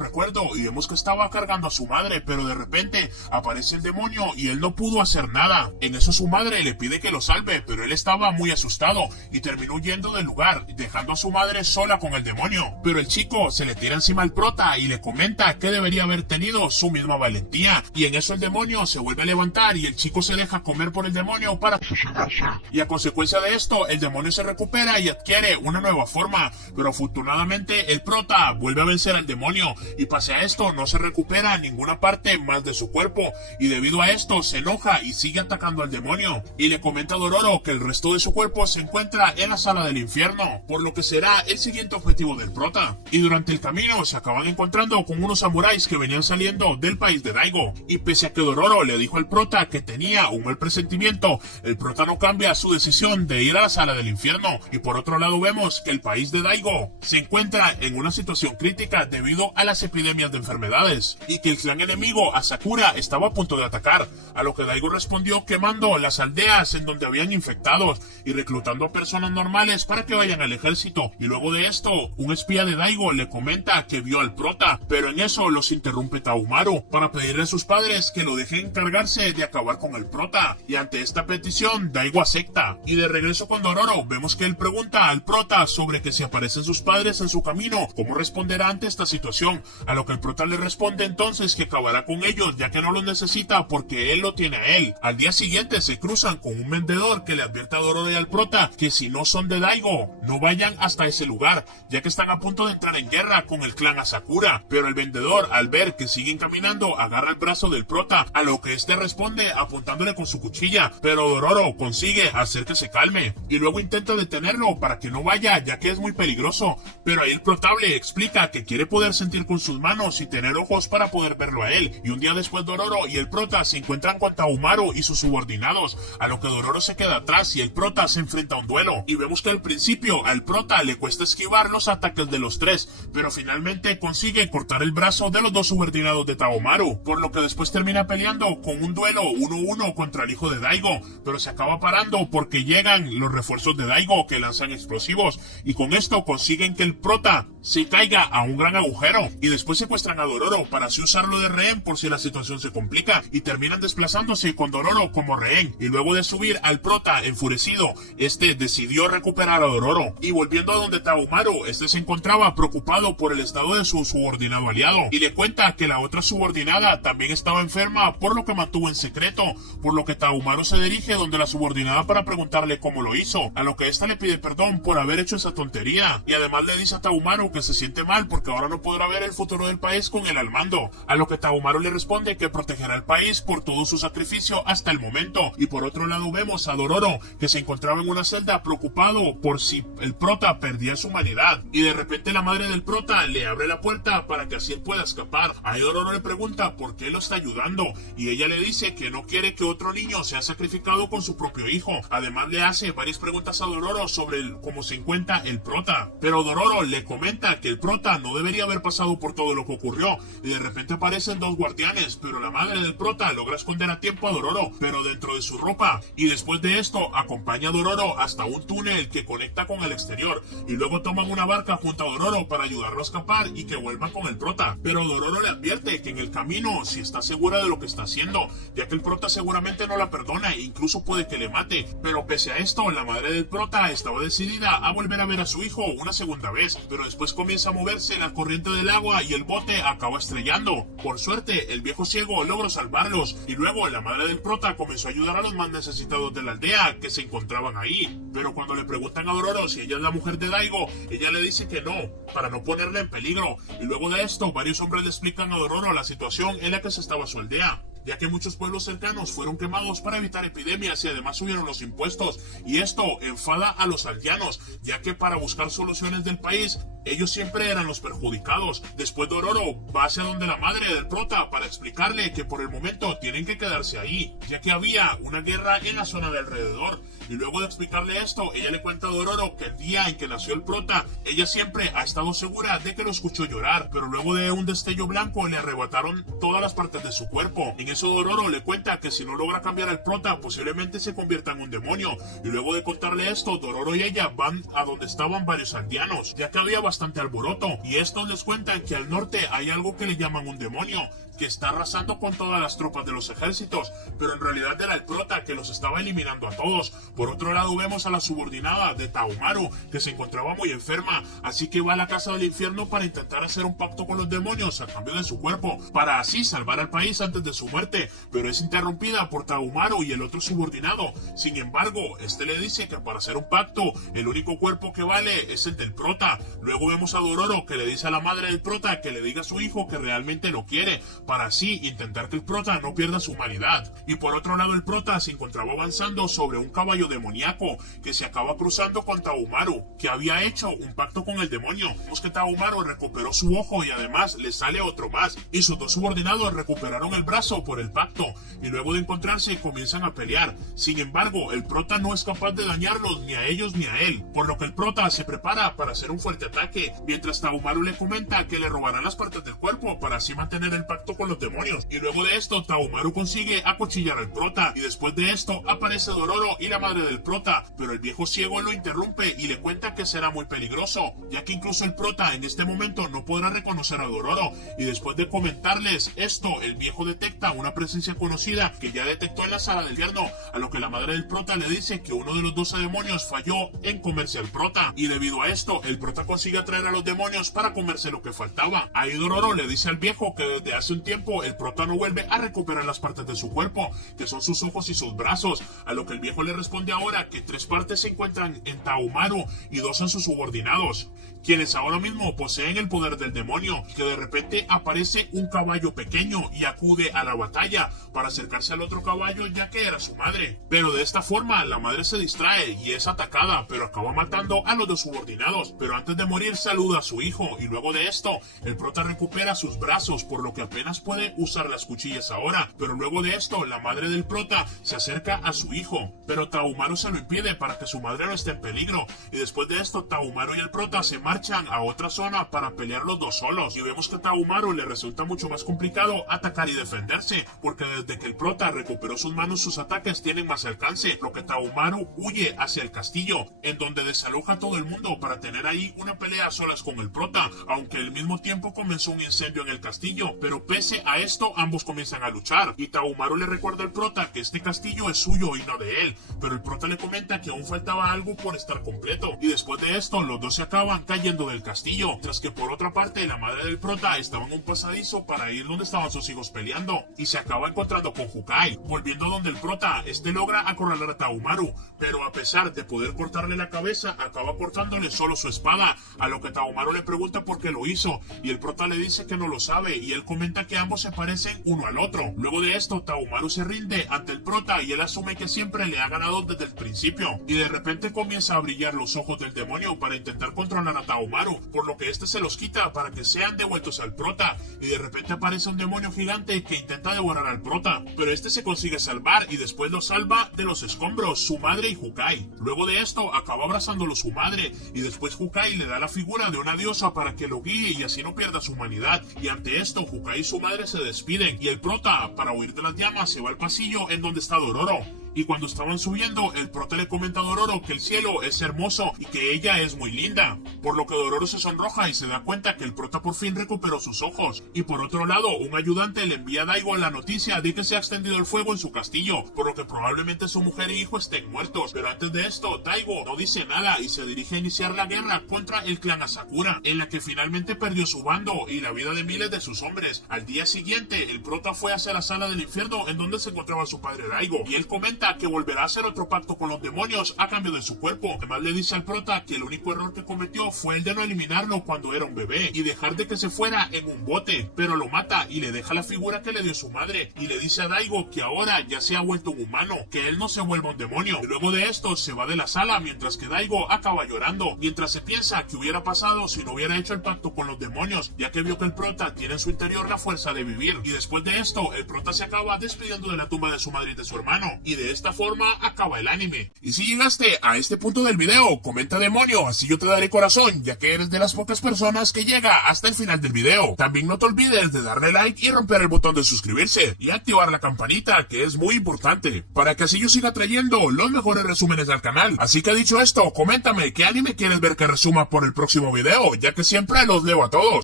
recuerdo y vemos que estaba cargando a su madre, pero de repente aparece el demonio y él no pudo hacer nada. En eso su madre le pide que lo salve, pero él estaba muy asustado y terminó huyendo del lugar, dejando a su madre sola con el demonio. pero el chico se le tira encima al prota y le comenta que debería haber tenido su misma valentía, y en eso el demonio se vuelve a levantar y el chico se deja comer por el demonio para suicidarse, y a consecuencia de esto el demonio se recupera y adquiere una nueva forma, pero afortunadamente el prota vuelve a vencer al demonio, y pese a esto no se recupera ninguna parte más de su cuerpo, y debido a esto se enoja y sigue atacando al demonio, y le comenta a Dororo que el resto de su cuerpo se encuentra en la sala del infierno, por lo que será el siguiente objetivo del prota. Y durante el camino se acaban encontrando con unos samuráis que venían saliendo del país de Daigo, y pese a que Dororo le dijo al prota que tenía un mal presentimiento, el prota no cambia su decisión de ir a la sala del infierno, y por otro lado vemos que el país de Daigo se encuentra en una situación crítica debido a las epidemias de enfermedades, y que el clan enemigo Asakura estaba a punto de atacar, a lo que Daigo respondió quemando las aldeas en donde habían infectados y reclutando a personas normales para que vayan al ejército, y luego de esto un espía de Daigo le comenta que vio al prota, pero en eso los interrumpe Tahumaru para pedirle a sus padres que lo dejen encargarse de acabar con el prota, y ante esta petición Daigo acepta, y de regreso con Dororo vemos que él pregunta al prota sobre que si aparecen sus padres en su camino, cómo responderá ante esta situación, a lo que el prota le responde entonces que acabará con ellos ya que no los necesita porque él lo tiene a él. Al día siguiente se cruzan con un vendedor que le advierte a Dororo y al prota que si no son de Daigo no vayan hasta ese lugar, ya que están a punto de entrar en guerra con el clan Asakura, pero el vendedor al ver que siguen caminando agarra el brazo del prota, a lo que este responde apuntándole con su cuchilla, pero Dororo consigue hacer que se calme y luego intenta detenerlo para que no vaya ya que es muy peligroso, pero ahí el prota le explica que quiere poder sentir con sus manos y tener ojos para poder verlo a él, y un día después Dororo y el prota se encuentran con Tahumaru y sus subordinados, a lo que Dororo se queda atrás y el prota se enfrenta a un duelo, y vemos que al principio al prota le cuesta esquivar los ataques de los tres, pero finalmente consigue cortar el brazo de los dos subordinados de Tahumaru, por lo que después termina peleando con un duelo 1-1 contra el hijo de Daigo, pero se acaba parando porque llegan los refuerzos de Daigo que lanzan explosivos, y con esto consiguen que el prota se caiga a un gran agujero, y después secuestran a Dororo para así usarlo de rehén por si la situación se complica, y terminan desplazándose con Dororo como rehén, y luego de subir al prota enfurecido, este decidió recuperar a Dororo, y volviendo a donde Tahumaru, este se encontraba preocupado por el estado de su subordinado aliado, y le cuenta que la otra subordinada también estaba enferma, por lo que mantuvo en secreto, por lo que Tahumaru se dirige donde la subordinada para preguntarle cómo lo hizo, a lo que esta le pide perdón por haber hecho esa tontería, y además le dice a Tahumaru que se siente mal porque ahora no podrá ver el futuro del país con él al mando, a lo que Tahumaru le responde que protegerá al país por todo su sacrificio hasta el momento, y por otro lado vemos a Dororo que se encontraba en una celda preocupado por si el prota perdía su humanidad, y de repente la madre del prota le abre la puerta para que así él pueda escapar. Ahí Dororo le pregunta por qué lo está ayudando, y ella le dice que no quiere que otro niño sea sacrificado con su propio hijo. Además le hace varias preguntas a Dororo sobre cómo se encuentra el prota, pero Dororo le comenta que el prota no debería haber pasado por todo lo que ocurrió, y de repente aparecen dos guardianes, pero la madre del prota logra esconder a tiempo a Dororo, pero dentro de su ropa, y después de esto acompaña a Dororo hasta un túnel que conecta con el exterior, y luego toman una barca junto a Dororo para ayudarlo a escapar y que vuelvan con el prota, pero Dororo le advierte que en el camino si está segura de lo que está haciendo, ya que el prota seguramente no la perdona e incluso puede que le mate, pero pese a esto la madre del prota estaba decidida a volver a ver a su hijo una segunda vez, pero después comienza a moverse la corriente del agua y el bote acaba estrellando. Por suerte el viejo ciego logró salvarlos, y luego la madre del prota comenzó a ayudar a los más necesitados de la aldea que se encontraban ahí, pero cuando le preguntan a Dororo si ella es la mujer de Daigo, ella le dice que no, para no ponerla en peligro, y luego de esto varios hombres le explican a Dororo la situación en la que se estaba su aldea, ya que muchos pueblos cercanos fueron quemados para evitar epidemias y además subieron los impuestos, y esto enfada a los aldeanos, ya que para buscar soluciones del país, ellos siempre eran los perjudicados. Después Dororo va hacia donde la madre del prota para explicarle que por el momento tienen que quedarse ahí, ya que había una guerra en la zona de alrededor, y luego de explicarle esto, ella le cuenta a Dororo que el día en que nació el prota, ella siempre ha estado segura de que lo escuchó llorar, pero luego de un destello blanco le arrebataron todas las partes de su cuerpo. En eso Dororo le cuenta que si no logra cambiar al prota, posiblemente se convierta en un demonio, y luego de contarle esto, Dororo y ella van a donde estaban varios aldeanos, ya que había bastante alboroto, y estos les cuentan que al norte hay algo que le llaman un demonio, que está arrasando con todas las tropas de los ejércitos, pero en realidad era el prota que los estaba eliminando a todos. Por otro lado vemos a la subordinada de Taomaru, que se encontraba muy enferma, así que va a la casa del infierno para intentar hacer un pacto con los demonios a cambio de su cuerpo, para así salvar al país antes de su muerte, pero es interrumpida por Taomaru y el otro subordinado. Sin embargo, este le dice que para hacer un pacto, el único cuerpo que vale es el del prota. Luego vemos a Dororo que le dice a la madre del prota que le diga a su hijo que realmente lo quiere, para así intentar que el prota no pierda su humanidad. Y por otro lado el prota se encontraba avanzando sobre un caballo demoníaco que se acaba cruzando con Taomaru, que había hecho un pacto con el demonio. Vemos que Taomaru recuperó su ojo y además le sale otro más, y sus dos subordinados recuperaron el brazo por el pacto, y luego de encontrarse comienzan a pelear. Sin embargo, el prota no es capaz de dañarlos ni a ellos ni a él, por lo que el prota se prepara para hacer un fuerte ataque, mientras Taomaru le comenta que le robarán las partes del cuerpo para así mantener el pacto con los demonios. Y luego de esto Taomaru consigue acuchillar al prota, y después de esto aparece Dororo y la madre del prota, pero el viejo ciego lo interrumpe y le cuenta que será muy peligroso, ya que incluso el prota en este momento no podrá reconocer a Dororo. Y después de comentarles esto, el viejo detecta una presencia conocida que ya detectó en la sala del infierno, a lo que la madre del prota le dice que uno de los 12 demonios falló en comerse al prota, y debido a esto el prota consigue atraer a los demonios para comerse lo que faltaba. Ahí Dororo le dice al viejo que desde hace un tiempo el prota no vuelve a recuperar las partes de su cuerpo, que son sus ojos y sus brazos, a lo que el viejo le responde ahora que 3 partes se encuentran en Taomaru y 2 en sus subordinados, quienes ahora mismo poseen el poder del demonio, que de repente aparece un caballo pequeño y acude a la batalla para acercarse al otro caballo, ya que era su madre. Pero de esta forma la madre se distrae y es atacada, pero acaba matando a los dos subordinados. Pero antes de morir saluda a su hijo, y luego de esto el prota recupera sus brazos, por lo que apenas puede usar las cuchillas ahora. Pero luego de esto la madre del prota se acerca a su hijo, pero Taomaru se lo impide para que su madre no esté en peligro. Y después de esto Taomaru y el prota se marchan a otra zona para pelear los dos solos, y vemos que a Taomaru le resulta mucho más complicado atacar y defenderse, porque desde que el prota recuperó sus manos sus ataques tienen más alcance, lo que Taomaru huye hacia el castillo, en donde desaloja a todo el mundo para tener ahí una pelea a solas con el prota, aunque al mismo tiempo comenzó un incendio en el castillo. Pero pese a esto ambos comienzan a luchar, y Taomaru le recuerda al prota que este castillo es suyo y no de él, pero el prota le comenta que aún faltaba algo por estar completo, y después de esto los dos se acaban cayendo del castillo, tras que por otra parte la madre del prota estaba en un pasadizo para ir donde estaban sus hijos peleando, y se acaba encontrando con Hukai. Volviendo donde el prota, este logra acorralar a Taomaru, pero a pesar de poder cortarle la cabeza, acaba cortándole solo su espada, a lo que Taomaru le pregunta por qué lo hizo, y el prota le dice que no lo sabe, y él comenta que ambos se parecen uno al otro. Luego de esto Taomaru se rinde ante el prota y él asume que siempre le ha ganado desde el principio, y de repente comienza a brillar los ojos del demonio para intentar controlar a Taomaru, por lo que este se los quita para que sean devueltos al prota, y de repente aparece un demonio gigante que intenta devorar al prota, pero este se consigue salvar y después lo salva de los escombros su madre y Hukai. Luego de esto acaba abrazándolo su madre, y después Hukai le da la figura de una diosa para que lo guíe y así no pierda su humanidad, y ante esto Hukai y su madre se despiden, y el prota, para huir de las llamas, se va al pasillo en donde está Dororo. Y cuando estaban subiendo, el prota le comenta a Dororo que el cielo es hermoso y que ella es muy linda, por lo que Dororo se sonroja y se da cuenta que el prota por fin recuperó sus ojos. Y por otro lado, un ayudante le envía a Daigo la noticia de que se ha extendido el fuego en su castillo, por lo que probablemente su mujer e hijo estén muertos. Pero antes de esto, Daigo no dice nada y se dirige a iniciar la guerra contra el clan Asakura, en la que finalmente perdió su bando y la vida de miles de sus hombres. Al día siguiente, el prota fue hacia la sala del infierno en donde se encontraba su padre Daigo, y él comenta que volverá a hacer otro pacto con los demonios a cambio de su cuerpo. Además le dice al prota que el único error que cometió fue el de no eliminarlo cuando era un bebé y dejar de que se fuera en un bote, pero lo mata y le deja la figura que le dio su madre, y le dice a Daigo que ahora ya se ha vuelto un humano, que él no se vuelva un demonio. Y luego de esto se va de la sala mientras que Daigo acaba llorando, mientras se piensa que hubiera pasado si no hubiera hecho el pacto con los demonios, ya que vio que el prota tiene en su interior la fuerza de vivir. Y después de esto el prota se acaba despidiendo de la tumba de su madre y de su hermano, y de esta forma acaba el anime. Y si llegaste a este punto del video, comenta demonio, así yo te daré corazón, ya que eres de las pocas personas que llega hasta el final del video. También no te olvides de darle like y romper el botón de suscribirse y activar la campanita, que es muy importante, para que así yo siga trayendo los mejores resúmenes al canal. Así que dicho esto, coméntame qué anime quieres ver que resuma por el próximo video, ya que siempre los leo a todos.